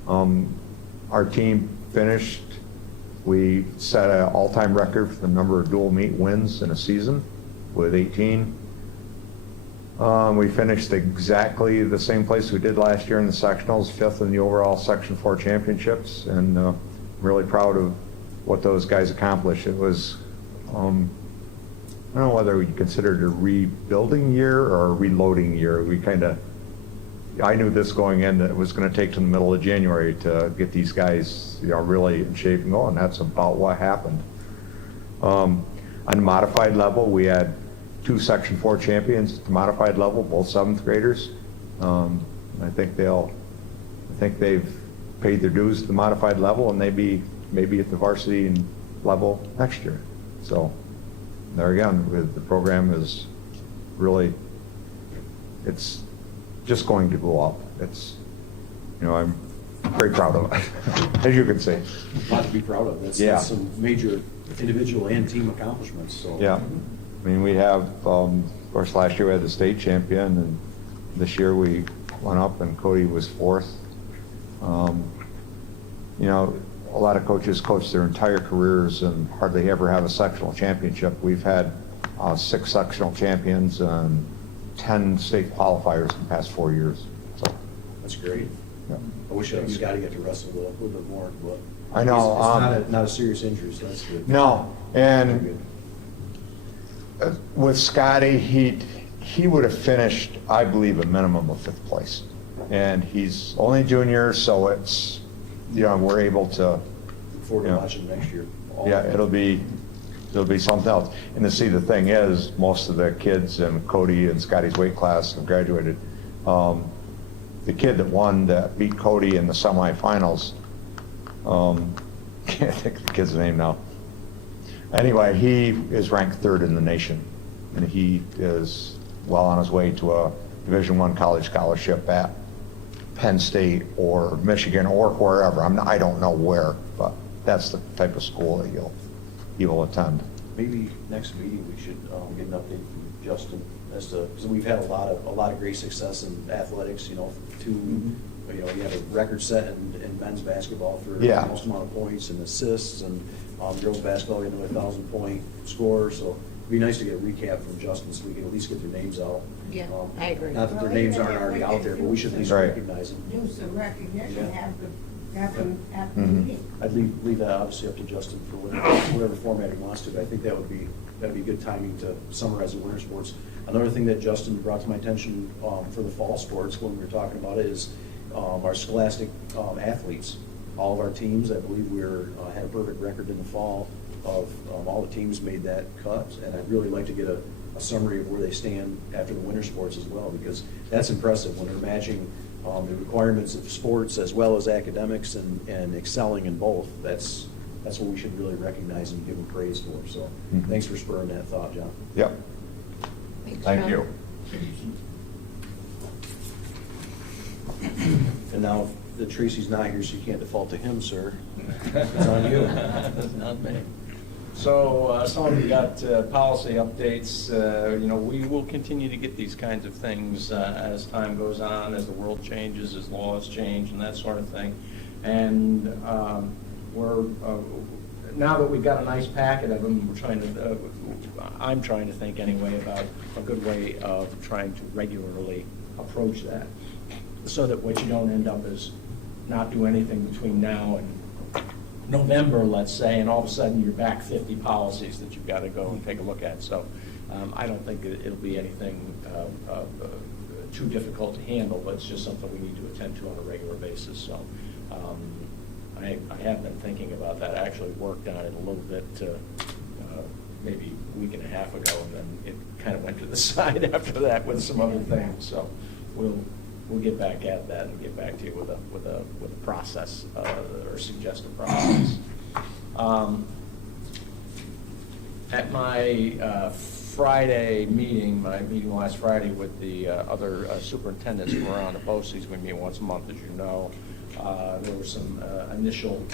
Our team finished, we set an all-time record for the number of dual meet wins in a season with 18. We finished exactly the same place we did last year in the sectionals, 5th in the overall Section 4 championships, and really proud of what those guys accomplished. It was, I don't know whether we consider it a rebuilding year or a reloading year. I knew this going in that it was going to take to the middle of January to get these guys, really in shape and going. That's about what happened. On the modified level, we had 2 Section 4 champions at the modified level, both 7th graders. I think they've paid their dues at the modified level, and maybe at the varsity level next year. So there again, the program is really, it's just going to go up. It's, I'm very proud of it, as you can see. A lot to be proud of. Yeah. That's some major individual and team accomplishments, so. Yeah, I mean, we have, of course, last year we had the state champion, and this year we went up and Cody was fourth. You know, a lot of coaches coach their entire careers and hardly ever have a sectional championship. We've had 6 sectional champions and 10 state qualifiers in the past 4 years, so. That's great. Yeah. I wish Scotty got to wrestle a little bit more, but. I know, It's not a serious injury, so that's good. No, and with Scotty, he would have finished, I believe, a minimum of 5th place. And he's only junior, so it's, you know, we're able to. Look forward to watching next year. Yeah, it'll be something else. And to see, the thing is, most of the kids in Cody and Scotty's weight class have graduated. The kid that beat Cody in the semifinals, can't think of the kid's name now. Anyway, he is ranked 3rd in the nation, and he is well on his way to a Division I college scholarship at Penn State or Michigan or wherever. I don't know where, but that's the type of school that he will attend. Maybe next meeting, we should get an update from Justin as to, because we've had a lot of great success in athletics, you know, you know, you have a record set in men's basketball for the most amount of points and assists, and girls basketball, you know, 1,000-point score, so it'd be nice to get a recap from Justin so we can at least get their names out. Yeah, I agree. Not that their names aren't already out there, but we should at least recognize them. Do some recognition, have them at the Mhm. meeting. I'd leave that obviously up to Justin for whatever format he wants to, but I think that'd be good timing to summarize the winter sports. Another thing that Justin brought to my attention for the fall sports when we were talking about it is our scholastic athletes. All of our teams, I believe had a perfect record in the fall of all the teams made that cut, and I'd really like to get a summary of where they stand after the winter sports as well, because that's impressive when they're matching the requirements of sports as well as academics and excelling in both. That's what we should really recognize and give them praise for. So thanks for spurring that thought, John. Yep. Thank you. And now that Tracy's not here, so you can't default to him, sir. It's on you. Not me. So some of you got policy updates. You know, we will continue to get these kinds of things as time goes on, as the world changes, as laws change, and that sort of thing. And we're now that we've got a nice packet of them, I'm trying to think anyway about a good way of trying to regularly approach that, so that what you don't end up is not do anything between now and November, let's say, and all of a sudden you're back 50 policies that you've got to go and take a look at. So I don't think it'll be anything too difficult to handle, but it's just something we need to attend to on a regular basis. So I have been thinking about that. I actually worked on it a little bit maybe a week and a half ago, and then it kind of went to the side after that with some other things. So we'll get back at that and get back to you with a process or suggest a process. At my Friday meeting, my meeting last Friday with the other superintendents who were on the BOCES, we meet once a month, as you know. There was some initial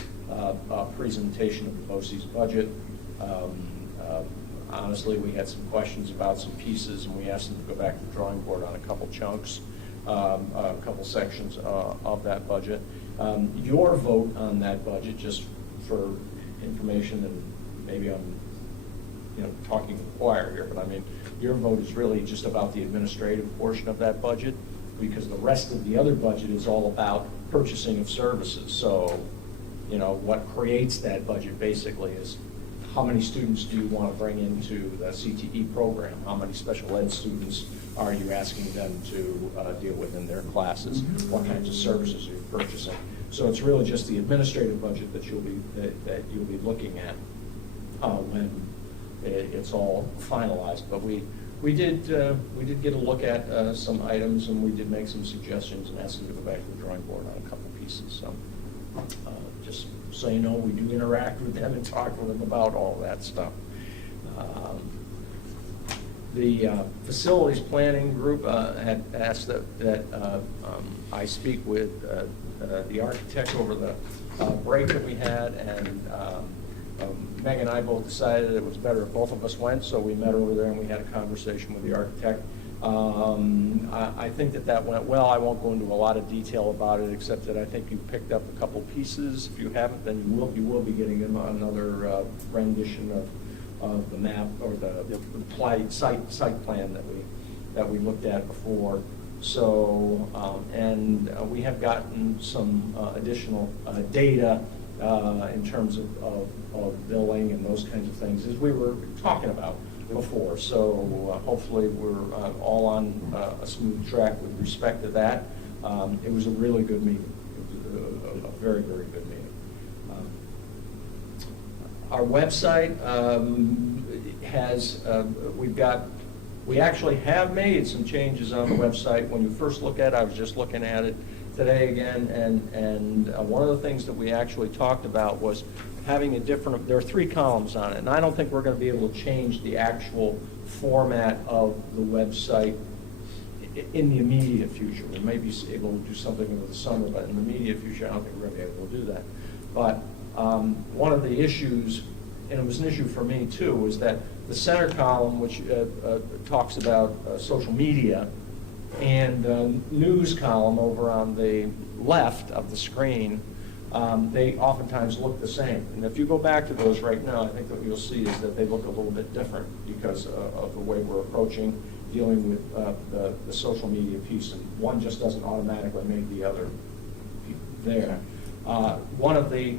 presentation of the BOCES budget. Honestly, we had some questions about some pieces, and we asked them to go back to the drawing board on a couple chunks. A couple sections of that budget. Your vote on that budget, just for information, and maybe I'm talking to the choir here, but I mean, your vote is really just about the administrative portion of that budget, because the rest of the other budget is all about purchasing of services. So, what creates that budget basically is how many students do you want to bring into the CTE program? How many special ed students are you asking them to deal with in their classes? What kinds of services are you purchasing? So it's really just the administrative budget that you'll be looking at when it's all finalized. But we did get a look at some items, and we did make some suggestions and asked them to go back to the drawing board on a couple pieces. So just so you know, we do interact with them and talk with them about all that stuff. The facilities planning group had asked that I speak with the architect over the break that we had, and Meg and I both decided it was better if both of us went, so we met over there and we had a conversation with the architect. I think that went well. I won't go into a lot of detail about it, except that I think you picked up a couple pieces. If you haven't, then you will be getting them another rendition of the map or the site plan that we looked at before. So, we have gotten some additional data in terms of billing and those kinds of things, as we were talking about before. So hopefully we're all on a smooth track with respect to that. It was a really good meeting. It was a very, very good meeting. Our website has, we actually have made some changes on the website. When you first look at it, I was just looking at it today again, and one of the things that we actually talked about was having there are 3 columns on it, and I don't think we're going to be able to change the actual format of the website in the immediate future. We may be able to do something over the summer, but in the immediate future, I don't think we're going to be able to do that. But one of the issues, and it was an issue for me too, was that the center column, which talks about social media, and the news column over on the left of the screen, they oftentimes look the same. And if you go back to those right now, I think what you'll see is that they look a little bit different because of the way we're approaching dealing with the social media piece, and one just doesn't automatically make the other there. One of the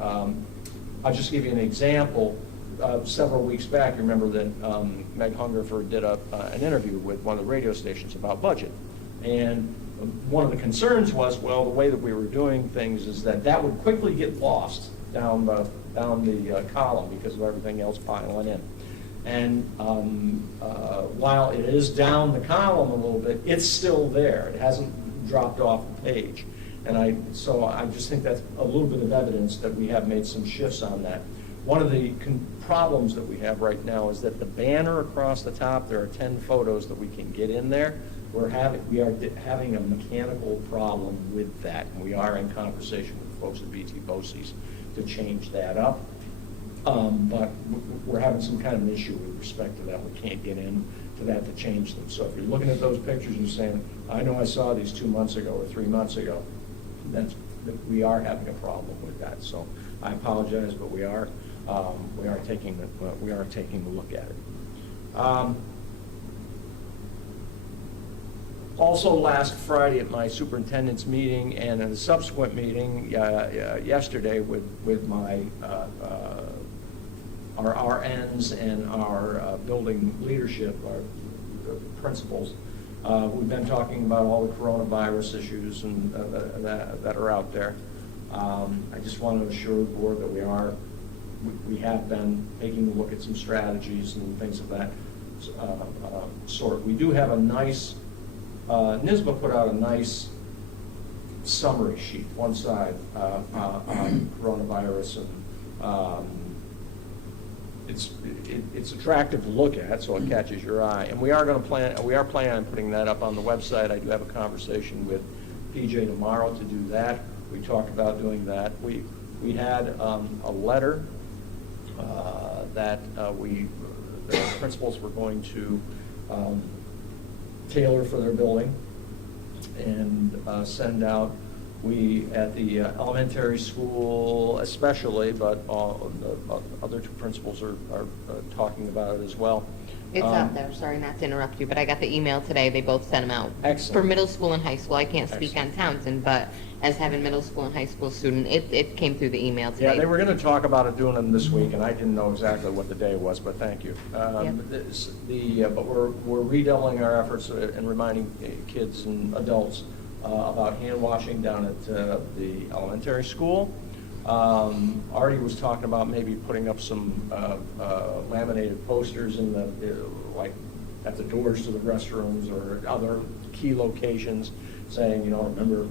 I'll just give you an example. Several weeks back, you remember that Meg Hungerford did an interview with one of the radio stations about budget. And one of the concerns was, well, the way that we were doing things is that would quickly get lost down the column because of everything else piling in. And while it is down the column a little bit, it's still there. It hasn't dropped off the page. And so I just think that's a little bit of evidence that we have made some shifts on that. One of the problems that we have right now is that the banner across the top, there are 10 photos that we can get in there. We are having a mechanical problem with that, and we are in conversation with folks at BT BOCES to change that up. But we're having some kind of an issue with respect to that. We can't get into that to change them. So if you're looking at those pictures and saying, I know I saw these 2 months ago or 3 months ago, we are having a problem with that. So I apologize, but we are taking a look at it. Also, last Friday at my superintendent's meeting and in a subsequent meeting yesterday with my our RNs and our building leadership, our principals, we've been talking about all the coronavirus issues and that are out there. I just want to assure the board that we have been taking a look at some strategies and things of that sort. We do have a nice, NYSBA put out a nice summary sheet, one side on coronavirus, and it's attractive to look at, so it catches your eye. And we are planning on putting that up on the website. I do have a conversation with PJ tomorrow to do that. We talked about doing that. We had a letter that the principals were going to tailor for their building and send out. We, at the elementary school especially, but the other 2 principals are talking about it as well. It's out there. Sorry not to interrupt you, but I got the email today. They both sent them out. Excellent. For middle school and high school. I can't speak on Townsend, but as having middle school and high school student, it came through the email today. Yeah, they were going to talk about it doing them this week, and I didn't know exactly what the day was, but thank you. But we're redoubling our efforts and reminding kids and adults about hand washing down at the elementary school. Artie was talking about maybe putting up some laminated posters in like at the doors to the restrooms or other key locations, saying, remember,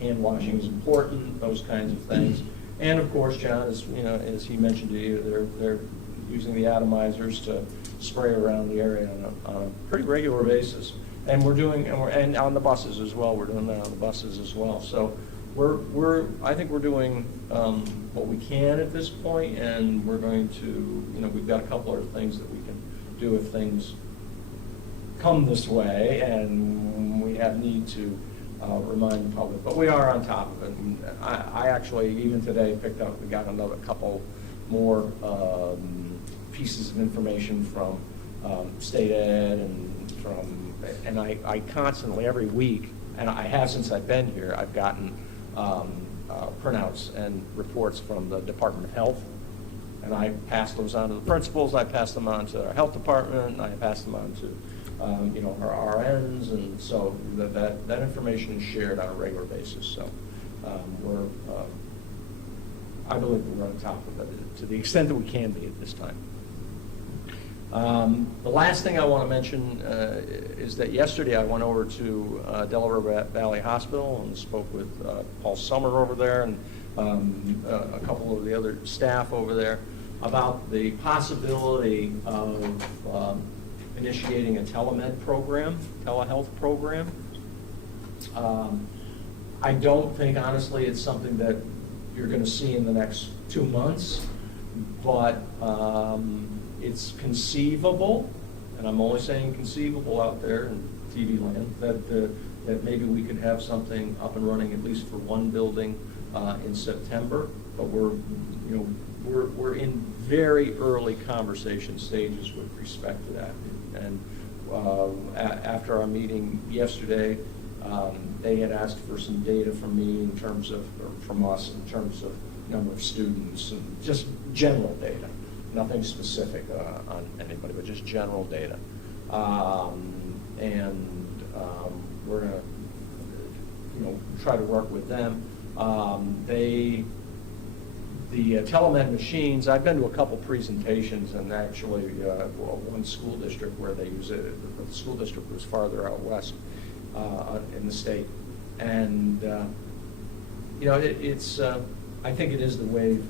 hand washing is important, those kinds of things. And of course, John, as he mentioned to you, they're using the atomizers to spray around the area on a pretty regular basis. And and on the buses as well. We're doing that on the buses as well. So I think we're doing what we can at this point, and we're going to, we've got a couple other things that we can do if things come this way, and we have need to remind the public. But we are on top of it. And I actually, even today, we got another couple more pieces of information from state ed and I constantly, every week, and I have since I've been here, I've gotten printouts and reports from the Department of Health, and I pass those on to the principals, I pass them on to our health department, and I pass them on to our RNs, and so that information is shared on a regular basis. So I believe we're on top of it to the extent that we can be at this time. The last thing I want to mention is that yesterday I went over to Delaware Valley Hospital and spoke with Paul Summer over there and a couple of the other staff over there about the possibility of initiating a telehealth program. I don't think, honestly, it's something that you're going to see in the next 2 months, but it's conceivable, and I'm only saying conceivable out there in TV land, that maybe we could have something up and running at least for one building in September. But we're in very early conversation stages with respect to that. And after our meeting yesterday, they had asked for some data from me in terms of, or from us in terms of number of students and just general data. Nothing specific on anybody, but just general data. We're going to, try to work with them. The telemed machines, I've been to a couple presentations, and actually one school district where they use it, the school district was farther out west in the state. And, it's, I think it is the wave.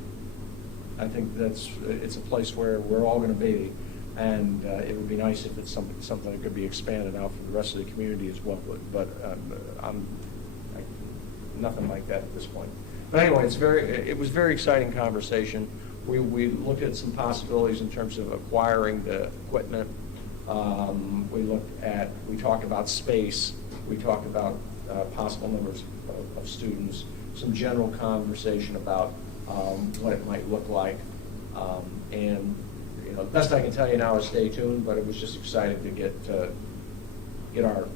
I think it's a place where we're all going to be, and it would be nice if it's something that could be expanded out for the rest of the community as well. But nothing like that at this point. But anyway, it was a very exciting conversation. We looked at some possibilities in terms of acquiring the equipment. We talked about space. We talked about possible numbers of students. Some general conversation about what it might look like. The best I can tell you now is stay tuned, but it was just excited to get our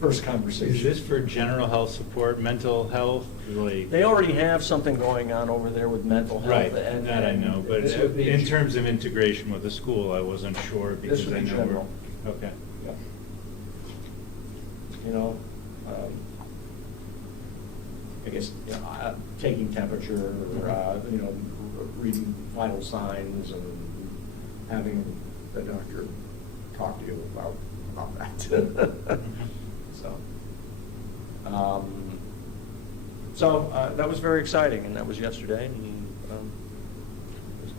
first conversation. Is this for general health support, mental health? They already have something going on over there with mental health. Right, that I know, but in terms of integration with the school, I wasn't sure because this would be I know general. Okay. Yeah. I guess, taking temperature, reading vital signs and having the doctor talk to you about that. So that was very exciting, and that was yesterday. And, it was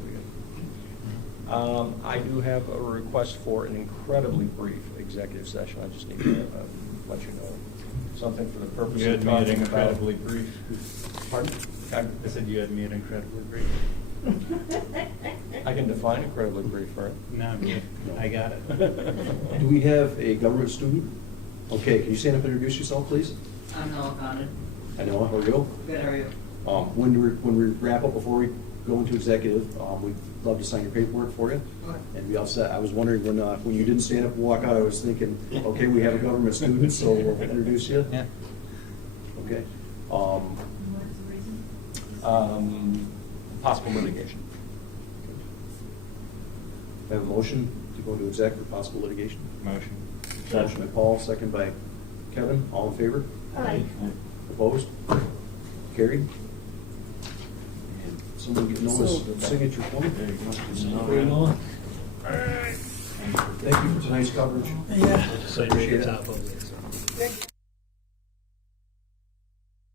good. I do have a request for an incredibly brief executive session. I just need to let you know something for the purpose You of had me at talking incredibly about. brief. Pardon? I said you had me at incredibly brief. I can define incredibly brief, right? No, I got it. Do we have a government student? Okay, can you stand up and introduce yourself, please? I'm Noah Condon. I know, how are you? Good, how are you? When we wrap up, before we go into executive, we'd love to sign your paperwork for you. Okay. And be all set. I was wondering when you didn't stand up and walk out, I was thinking, okay, we have a government student, so we'll introduce you. Yeah. Okay. Possible litigation. I have a motion to go into exec for possible litigation. Motion. Motion by Paul, second by Kevin. All in favor? Aye. Opposed? Carried. And someone get Noah's signature for me. There you go. All right. Thank you for tonight's coverage. Yeah. Appreciate it. Top of it. Good.